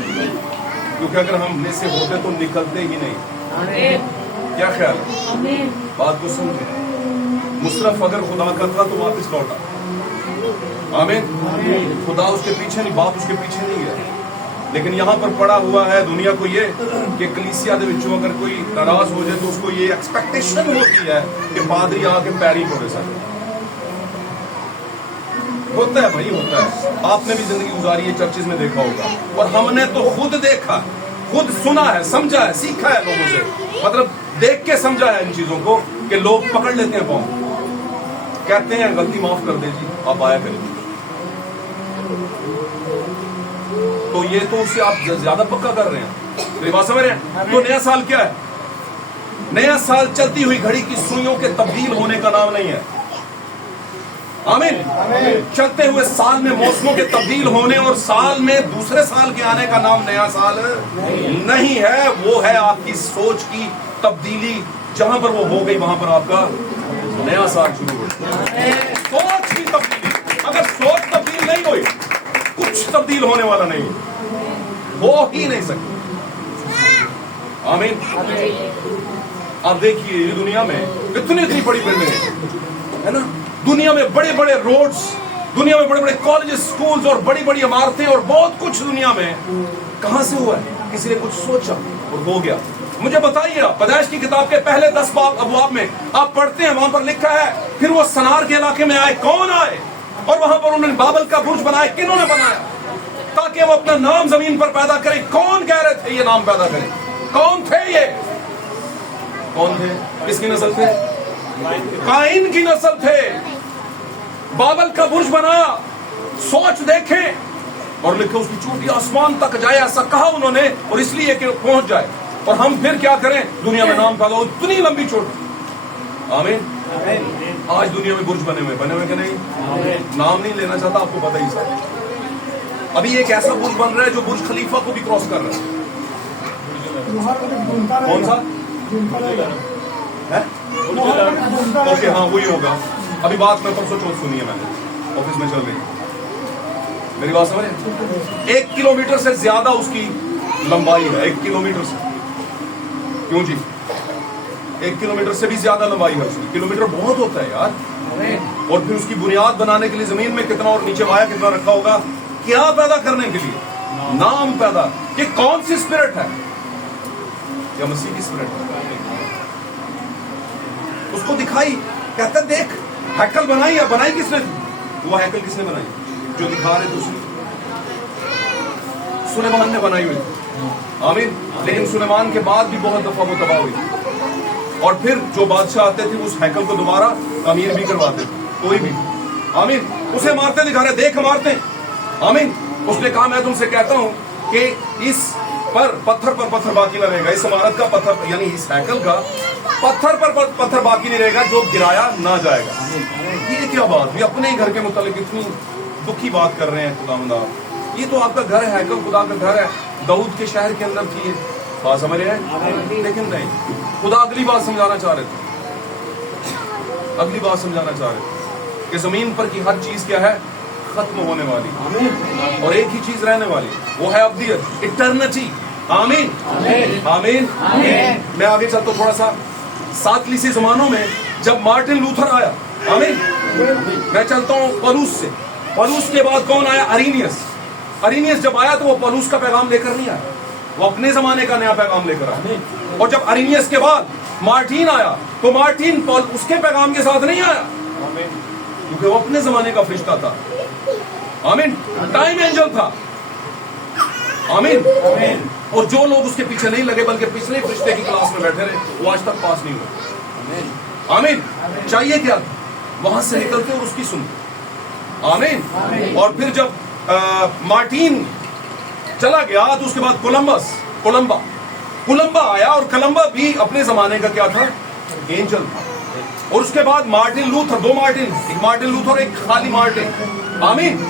क्योंकि अगर हम में से होते तो निकलते ही नहीं। क्या ख्याल है? बात को समझे। मुशर्रफ अगर खुदा का था तो वापस लौटा। आमीन। खुदा उसके पीछे नहीं, बाप उसके पीछे नहीं गया। लेकिन यहाँ पर पड़ा हुआ है दुनिया को ये कि कलीसिया दे विचों अगर कोई नाराज हो जाए तो उसको ये एक्सपेक्टेशन होती है कि पादरी आके पैरी पड़े। सर होता है भाई, होता है। आपने भी जिंदगी गुजारी है, चर्चिज में देखा होगा, और हमने तो खुद देखा, खुद सुना है, समझा है, सीखा है लोगों से, मतलब देख के समझा है इन चीजों को कि लोग पकड़ लेते हैं पाँव, कहते हैं गलती माफ कर दे जी, आप आया करें। तो ये तो उससे आप ज्यादा पक्का कर रहे हैं। मेरी बात समझ रहे हैं? तो नया साल क्या है? नया साल चलती हुई घड़ी की सुइयों के तब्दील होने का नाम नहीं है। आमीन। चलते हुए साल में मौसमों के तब्दील होने और साल में दूसरे साल के आने का नाम नया साल नहीं है। वो है आपकी सोच की तब्दीली, जहां पर वो हो गई वहां पर आपका नया साल शुरू हो। सोच की तब्दीली, अगर सोच तब्दील नहीं हुई, कुछ तब्दील होने वाला नहीं, हो ही नहीं सकती। आमीन। आप देखिए ये दुनिया में इतनी बड़ी बिल्डिंग है ना, दुनिया में बड़े बड़े रोड्स دنیا میں بڑے بڑے کالجز اسکولز اور بڑی بڑی عمارتیں اور بہت کچھ دنیا میں کہاں سے ہوا ہے؟ کسی نے کچھ سوچا اور ہو گیا. مجھے بتائیے آپ پیدائش کی کتاب کے پہلے 10 ابواب میں آپ پڑھتے ہیں وہاں پر لکھا ہے پھر وہ سنار کے علاقے میں آئے. کون آئے؟ اور وہاں پر انہوں نے بابل کا برج بنایا. کنہوں نے بنایا؟ تاکہ وہ اپنا نام زمین پر پیدا کریں. کون کہہ رہے تھے یہ نام پیدا کریں؟ کون تھے یہ؟ کون تھے؟ کس کی نسل تھے؟ قائن کی نسل تھے. بابل کا برج بنایا. سوچ دیکھیں اور لکھو اس کی چوٹی آسمان تک جائے ایسا کہا انہوں نے اور اس لیے کہ پہنچ جائے. اور ہم پھر کیا کریں؟ دنیا میں نام پیدا ہو اتنی لمبی چوٹی. آمین. آج دنیا میں برج بنے ہوئے کہ نہیں؟ نام نہیں لینا چاہتا آپ کو پتہ ہی سب. ابھی ایک ایسا برج بن رہا ہے جو برج خلیفہ کو بھی کراس کر رہا ہے. کون سا؟ اوکے ہاں وہی ہوگا. ابھی بات میں پرسوں چوتھ سنی ہے میں نے آفس میں چل رہی ہے. میری بات سمجھ رہے؟ 1 کلومیٹر سے زیادہ اس کی لمبائی ہے. 1 کلومیٹر سے. کیوں جی؟ 1 کلومیٹر سے بھی زیادہ لمبائی ہے اس کی. کلومیٹر بہت ہوتا ہے یار. اور پھر اس کی بنیاد بنانے کے لیے زمین میں کتنا اور نیچے وایا کتنا رکھا ہوگا. کیا پیدا کرنے کے لیے؟ نام پیدا. یہ کون سی اسپرٹ ہے؟ یا مسیح کی اسپرٹ ہے؟ اس کو دکھائی کہتا دیکھ ہیکل بنائی. بنائی کس نے؟ وہ ہیکل کس نے بنائی جو دکھا رہے تھے؟ اس نے سلیمان نے بنائی ہوئی. آمین. لیکن سلیمان کے بعد بھی بہت دفعہ وہ تباہ ہوئی. اور پھر جو بادشاہ آتے تھے اس ہیکل کو دوبارہ تعمیر بھی کرواتے تھے. کوئی بھی. آمین. اسے عمارتیں دکھا رہے دیکھ عمارتیں. آمین. اس نے کہا میں تم سے کہتا ہوں کہ اس پر پتھر باقی نہ رہے گا. اس عمارت کا پتھر یعنی اس ہیکل کا پتھر پر پتھر باقی نہیں رہے گا جو گرایا نہ جائے گا. یہ کیا بات ہوئی؟ اپنے ہی گھر کے متعلق اتنی دکھی بات کر رہے ہیں. خداوند یہ تو آپ کا گھر ہے. ہیکل خدا کا گھر ہے. داؤد کے شہر کے اندر تھی. بات سمجھ رہے ہیں؟ لیکن نہیں. خدا اگلی بات سمجھانا چاہ رہے تھے. اگلی بات سمجھانا چاہ رہے تھے کہ زمین پر کی ہر چیز کیا ہے؟ ختم ہونے والی. اور ایک ہی چیز رہنے والی وہ ہے ابدیت. اٹرنٹی. آمین. آمین. میں آگے چلتا ہوں تھوڑا سا. 7 لیسی زمانوں میں جب مارٹن لوتھر آیا. آمین. میں چلتا ہوں پولوس سے. پولوس کے بعد کون آیا؟ ارینیس. ارینیس جب آیا تو وہ پولوس کا پیغام لے کر نہیں آیا. وہ اپنے زمانے کا نیا پیغام لے کر آیا. اور جب ارینیس کے بعد مارٹین آیا تو مارٹین اس کے پیغام کے ساتھ نہیں آیا کیونکہ وہ اپنے زمانے کا فرشتہ تھا. آمین. ٹائم اینجل تھا. آمین. اور جو لوگ اس کے پیچھے نہیں لگے بلکہ پچھلے فرشتے کی کلاس میں بیٹھے رہے وہ آج تک پاس نہیں ہوئے. آمین. چاہیے کیا؟ وہاں سے نکلتے اور اس کی سنتے. آمین. اور پھر جب مارٹین چلا گیا تو اس کے بعد کولمبا آیا. اور کولمبا بھی اپنے زمانے کا کیا تھا؟ اینجل تھا. اور اس کے بعد مارٹن لوتھر. 2 مارٹن. ایک مارٹن لوتھر ایک خالی مارٹن. آمین.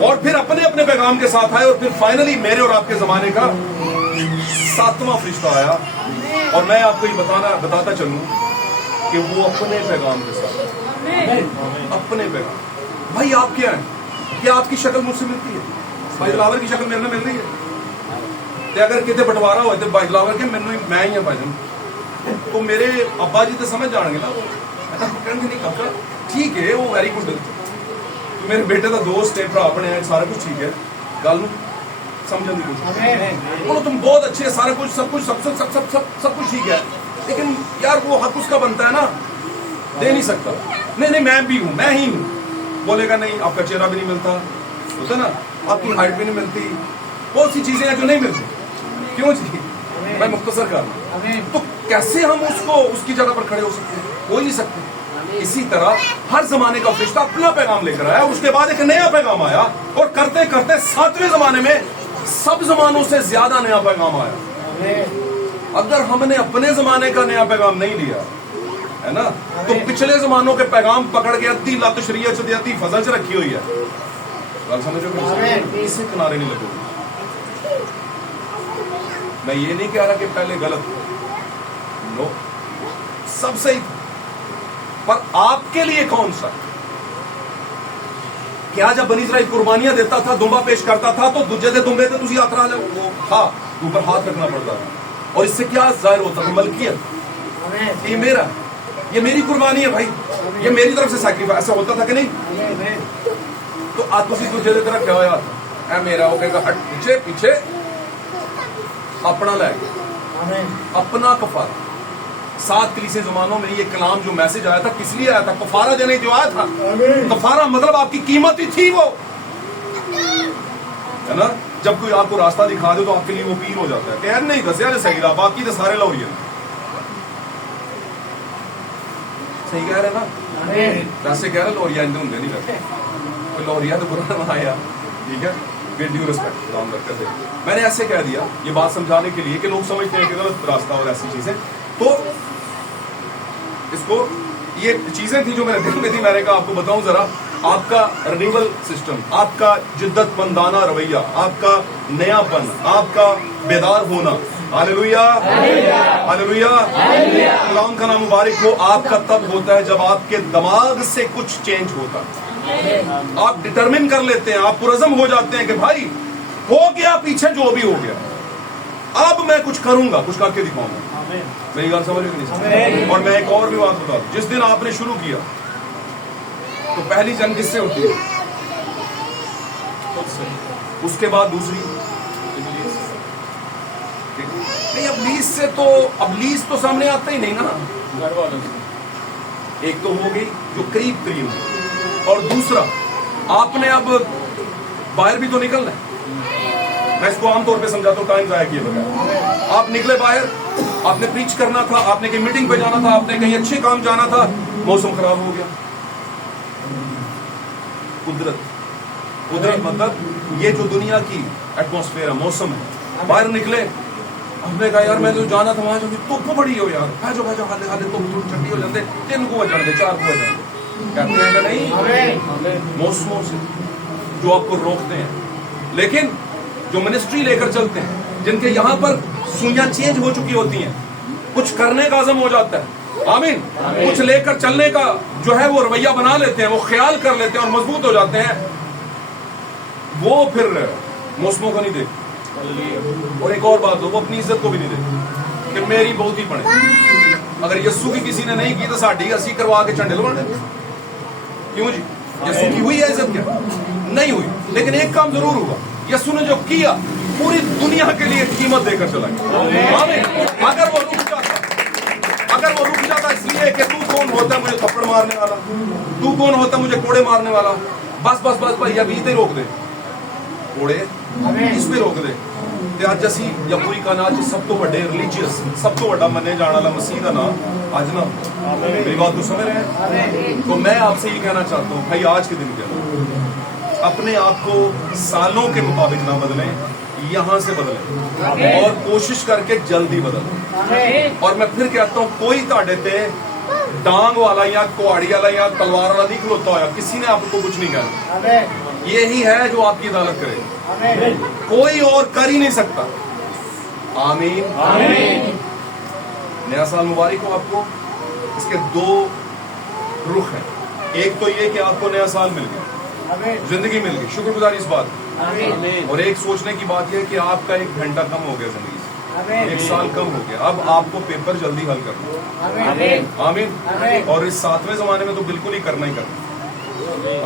اور پھر اپنے پیغام کے ساتھ آئے. اور پھر فائنلی میرے اور آپ کے زمانے کا 7واں فرشتہ آیا. اور میں آپ کو یہ بتاتا چلوں کہ وہ اپنے پیغام کے ساتھ اپنے پیغام. بھائی آپ کیا ہیں؟ کیا آپ کی شکل مجھ سے ملتی ہے؟ بھائی دلاور کی شکل میرے میں مل رہی ہے؟ تے اگر کتے بٹوارا ہوئے تو بھائی دلاور کے میں ہی ہوں بھائی جان. تو میرے ابا جی تو سمجھ جان گے نا. نہیں کب ٹھیک ہے وہ ویری گڈ. میرے بیٹے کا دوست ہے بھرا بنے ہیں سارا کچھ ٹھیک ہے. گل سمجھنے کی کوشش بولو تم بہت اچھے سارا کچھ سب کچھ ٹھیک ہے. لیکن یار وہ حق اس کا بنتا ہے نا. دے نہیں سکتا. نہیں میں بھی ہوں میں ہی ہوں. بولے گا نہیں آپ کا چہرہ بھی نہیں ملتا ہوتا نا. آپ کی ہائٹ بھی نہیں ملتی. بہت سی چیزیں ہیں جو نہیں ملتی. کیوں جی؟ میں مختصر کر رہا ہوں. تو کیسے ہم اس کی جگہ پر کھڑے ہو سکتے ہیں؟ ہو ہی نہیں سکتے. اسی طرح ہر زمانے کا فرشتہ اپنا پیغام لے کر آیا. اس کے بعد ایک نیا پیغام آیا. اور کرتے کرتے 7ویں زمانے میں سب زمانوں سے زیادہ نیا پیغام آیا. اگر ہم نے اپنے زمانے کا نیا پیغام نہیں لیا ہے نا تو پچھلے زمانوں کے پیغام پکڑ کے ادھی لت شریعت سے ادھی فضل سے رکھی ہوئی ہے. سمجھو کہ اسے کنارے نہیں لگو. میں یہ نہیں کہہ رہا کہ پہلے غلط نو سب صحیح تھا. پر آپ کے لیے کون سا؟ کیا جب بنی اسرائیل قربانیاں دیتا تھا دمبا پیش کرتا تھا تو دوجے دے دمبے تھے تجھے ہاتھ رہا لے وہ تھا اوپر ہاتھ رکھنا پڑتا تھا. اور اس سے کیا ظاہر ہوتا تھا؟ ملکیت. یہ میرا یہ میری قربانی ہے بھائی. یہ میری طرف سے سیکریفائس. ایسا ہوتا تھا کہ نہیں؟ تو ਤੁਸੀਂ ਦੂਜੇ ਦੀ ਤਰ੍ਹਾਂ ਕਿਹਾ ਹੋਇਆ ਐ ਮੇਰਾ ਉਹ ਕਹੇਗਾ ਹਟ ਪਿੱਛੇ ਪਿੱਛੇ अपना ਲੈ अपना कफारा। 7 कलीसिया ज़मानों में ये कलाम जो मैसेज आया था किस लिए आया था? कफारा देने जो आया था। कफारा मतलब आपकी कीमत ही थी वो, है ना। जब कोई आपको रास्ता दिखा दे तो आपके लिए वो पीर हो जाता है कि यार नहीं दस यार सही रहा, बाकी तो सारे लौरिया सही कह रहे ना, वैसे कह रहे लौरिया इनके होंगे नहीं करते, लौरिया तो बुरा ना आया, ठीक है। विद ड्यू रिस्पेक्ट काम करते थे, मैंने ऐसे कह दिया ये बात समझाने के लिए कि लोग समझते हैं कि गलत रास्ता और ऐसी चीजें। तो इसको ये चीजें थी जो मेरे दिल में थी, मैंने कहा आपको बताऊं जरा। आपका रिन्यूअल सिस्टम, आपका जिद्दतमंदाना रवैया, आपका नयापन, आपका बेदार होना, हालेलुया हालेलुया, खुदा का नाम मुबारक हो। आपका तब होता है जब आपके दिमाग से कुछ चेंज होता है, आप डिटरमिन कर लेते हैं, आप पुरज़म हो जाते हैं कि भाई हो गया पीछे जो भी हो गया, अब मैं कुछ करूंगा, कुछ करके दिखाऊंगा। मेरी बात समझ में नहीं। और मैं एक और भी बात बता दूं, जिस दिन आपने शुरू किया तो पहली जंग किससे होती है? उसके बाद दूसरी नहीं, अबलीस से तो अबलीस तो सामने आता ही नहीं ना। एक तो हो गई जो करीब करीब है, और दूसरा आपने अब बाहर भी तो निकलना है। मैं इसको आमतौर पे समझाता हूँ टाइम जाया किए बगैर। आप निकले बाहर, आपने प्रीच करना था, आपने कहीं मीटिंग पे जाना था, आपने कहीं अच्छे काम जाना था, मौसम खराब हो गया। कुदरत मतलब ये जो दुनिया की एटमॉस्फेयर है, मौसम है। बाहर निकले, हमने कहा यार मैं तो जाना था वहां, जो धुप बड़ी हो यार, भाजो भाजो हाले हाले धुप ठंडी हो जाते, 3 को बज जाते, 4 को बज जाते। कहते हैं नहीं, मौसमों से जो आपको रोकते हैं। लेकिन जो मिनिस्ट्री लेकर चलते हैं, जिनके यहाँ पर सुइयां चेंज हो चुकी होती हैं, कुछ करने का अज़म हो जाता है, आमीन, कुछ लेकर चलने का जो है वो रवैया बना लेते हैं, वो ख्याल कर लेते हैं और मजबूत हो जाते हैं, वो फिर मौसमों को नहीं देखते। और एक और बात हो, वो अपनी इज्जत को भी नहीं देखते कि मेरी बहुत ही पड़े। अगर यस्सु की किसी ने नहीं की तो साड़ी असी करवा के झंडे लगा, क्यों जी? यस्सु की हुई है इज्जत? क्या नहीं हुई। लेकिन एक काम जरूर हुआ, यस्सु ने जो किया पूरी दुनिया के लिए कीमत देकर चला गया। अगर वो रुक जाता इसलिए कि तू कौन होता है मुझे थप्पड़ मारने वाला, तू कौन होता है मुझे कोड़े मारने वाला, बस बस बस भाई अभी तो रोक दे कोड़े, इस पे रोक दे। अज असी या पूरी कायनात सब तो बड़े रिलीजियस, सब तो बड़ा मने जाने वाला मसीह का नाम आज ना, मेरी बात को समझ रहे हैं? तो मैं आपसे ये कहना चाहता हूँ भाई, आज के दिन के अंदर अपने आप को सालों के मुताबिक ना बदलें, यहाँ से बदलें और कोशिश करके जल्दी बदलें। और मैं फिर कहता हूँ, कोई ताड़े ते डांग वाला या कुआड़ी वाला या तलवार वाला नहीं खलोता होया, किसी ने आपको कुछ नहीं कहना। यही है जो आपकी अदालत करे, कोई और कर ही नहीं सकता। आमीन आमीन। नया साल मुबारक हो आपको। इसके 2 रुख हैं, एक तो ये कि आपको नया साल मिल गया, जिंदगी मिल गई, शुक्रगुजारी इस बात। और एक सोचने की बात यह कि आपका 1 घंटा कम हो गया जिंदगी से, 1 साल कम हो गया, अब आपको पेपर जल्दी हल करना। आमीन। और इस 7वें जमाने में तो बिल्कुल ही करना ही करना।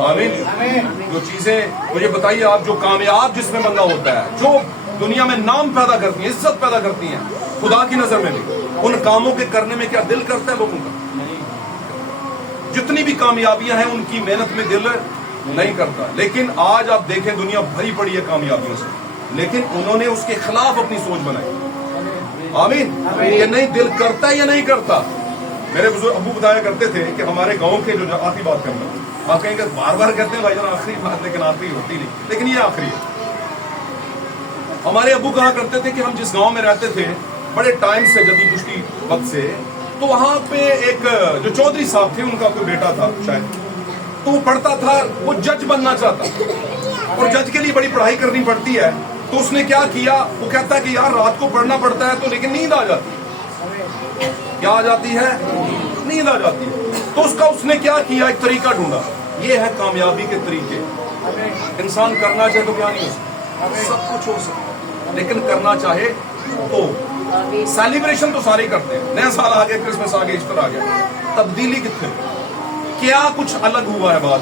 आमीन। जो चीजें मुझे बताइए, आप जो कामयाब जिसमें बंदा होता है, जो दुनिया में नाम पैदा करती है, इज्जत पैदा करती है खुदा की नजर में भी, उन कामों के करने में क्या दिल करता है लोगों का? जितनी भी कामयाबियां हैं उनकी मेहनत में दिल नहीं करता। लेकिन आज आप देखें दुनिया भरी पड़ी है कामयाबियों से, लेकिन उन्होंने उसके खिलाफ अपनी सोच बनाई। आमीन। ये नहीं दिल करता या नहीं करता। मेरे बुजुर्ग अबू बताया करते थे कि हमारे गांव के जो आखिरी बात करना, आप कहेंगे बार बार कहते हैं भाई जान आखिरी बात, लेकिन आखिरी होती नहीं, लेकिन ये आखिरी है। हमारे अबू कहा करते थे कि हम जिस गांव में रहते थे बड़े टाइम से, जदी पुश्ती वक्त से, तो वहां पे एक जो चौधरी साहब थे, उनका कोई बेटा था शायद, तो वो पढ़ता था, वो जज बनना चाहता, और जज के लिए बड़ी पढ़ाई करनी पड़ती है। तो उसने क्या किया, वो कहता है कि यार रात को पढ़ना पड़ता है तो, लेकिन नींद आ जाती है। क्या आ जाती है? नींद आ जाती है। तो उसने क्या किया, एक तरीका ढूंढा। ये है कामयाबी के तरीके। इंसान करना चाहे तो क्या नहीं हो सकता, सब कुछ हो सकता, लेकिन करना चाहे तो। सेलिब्रेशन तो सारे करते हैं, नया साल आ गया, क्रिसमस आ गया, ईस्टर आ गया, तब्दीली कितने, क्या कुछ अलग हुआ है बात?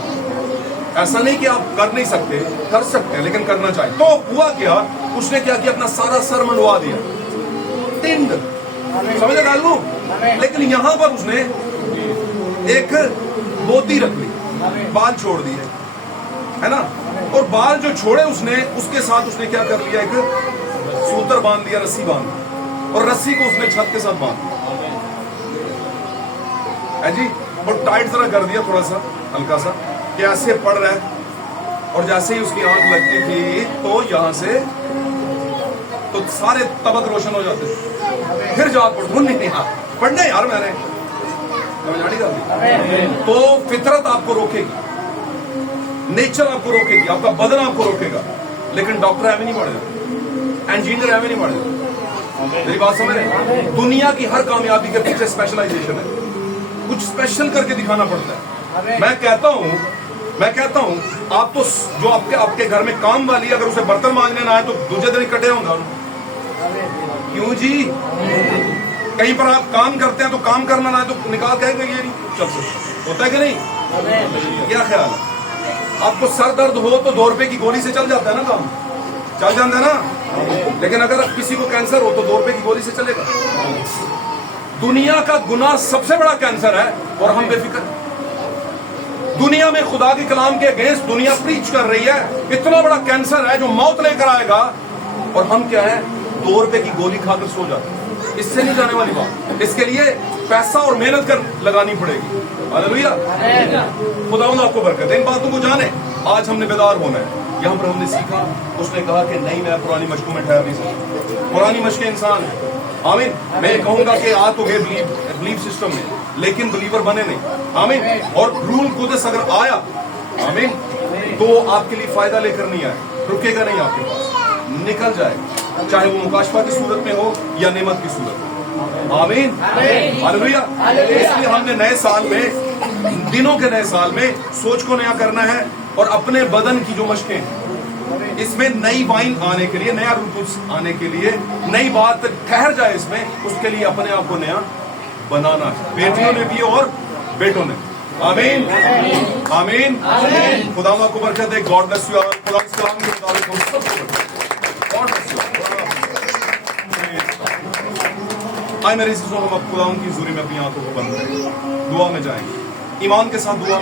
ایسا نہیں کہ آپ کر نہیں سکتے, کر سکتے ہیں لیکن کرنا چاہیے. تو ہوا کیا, اس نے کیا کیا, اپنا سارا سر منڈوا دیا, ٹنڈ, سمجھے گال کو. لیکن یہاں پر اس نے ایک بوتی رکھ لی, بال چھوڑ دیے, ہے نا, اور بال جو چھوڑے اس نے, اس کے ساتھ اس نے کیا کر لیا, ایک سوتر باندھ دیا, رسی باندھ دی, اور رسی کو اس نے چھت کے ساتھ باندھ دیا جی, اور ٹائٹ ذرا کر دیا تھوڑا سا, ہلکا سا, کہ ایسے پڑ رہا ہے, اور جیسے ہی اس کی آنکھ لگتی تھی تو یہاں سے تو سارے طبق روشن ہو جاتے تھے. پھر جا پڑھو, نہیں پڑھنے یار میں نے, تو فطرت آپ کو روکے گی, نیچر آپ کو روکے گی, آپ کا بدن آپ کو روکے گا, لیکن ڈاکٹر ایویں نہیں بڑھے گا, انجینئر ایویں نہیں بڑھے گا. میری بات سمجھ رہے ہیں, دنیا کی ہر کامیابی کے پیچھے اسپیشلائزیشن ہے, کچھ اسپیشل کر کے دکھانا پڑتا ہے. میں کہتا ہوں آپ تو جو آپ کے گھر میں کام والی, اگر اسے برتن مانجنے نہ آئے تو دوسرے دن کٹے ہوں گا. کیوں جی, کہیں پر آپ کام کرتے ہیں تو کام کرنا نہ ہے تو نکال کہے گا یہ نہیں چل سکتا, ہوتا ہے کہ نہیں؟ کیا خیال ہے, آپ کو سر درد ہو تو 2 روپے کی گولی سے چل جاتا ہے نا, کام چل جاتا ہے نا, لیکن اگر کسی کو کینسر ہو تو 2 روپے کی گولی سے چلے گا. دنیا کا گناہ سب سے بڑا کینسر ہے, اور ہم بے فکر. دنیا میں خدا کے کلام کے اگینسٹ دنیا پریچ کر رہی ہے, اتنا بڑا کینسر ہے جو موت لے کر آئے گا, اور ہم کیا ہے, 2 روپے کی گولی کھا کر سو جاتے ہیں. اس سے نہیں جانے والی بات, اس کے لیے پیسہ اور محنت کر لگانی پڑے گی. ہاللیلویا, خداوند آپ کو برکت دے. ان باتوں کو جانے, آج ہم نے بیدار ہونا ہے. یہاں پر ہم نے سیکھا, اس نے کہا کہ نہیں میں پرانی مشقوں میں ٹھہر نہیں سکتا, پرانی مشقیں انسان ہے. آمین. میں یہ کہوں گا کہ آ تو گئے بلیف سسٹم میں, لیکن بلیور بنے نہیں. آمین. اور رول قدس اگر آیا, آمین, تو آپ کے لیے فائدہ لے کر نہیں آئے, رکے گا نہیں آپ کے پاس, نکل جائے, چاہے وہ مکاشفہ کی صورت میں ہو یا نعمت کی صورت میں. آمین. ہاللیلویا. اس لیے ہم نے نئے سال میں, دنوں کے نئے سال میں سوچ کو نیا کرنا ہے, اور اپنے بدن کی جو مشقیں ہیں اس میں نئی وائن آنے کے لیے, نیا روح آنے کے لیے, نئی بات ٹھہر جائے اس میں, اس کے لیے اپنے آپ کو نیا بنانا ہے, بیٹیوں نے بھی اور بیٹوں نے. آمین. آمین. خدا کو برکت دے. God bless you. خدا کے کلام کے مطابق ہم سب کو گاڈ بلیس یو. آئے میرے عزیزوں, ہم اب خدا کی حضوری میں اپنی آنکھوں کو بند کریں, دعا میں جائیں گے, ایمان کے ساتھ دعا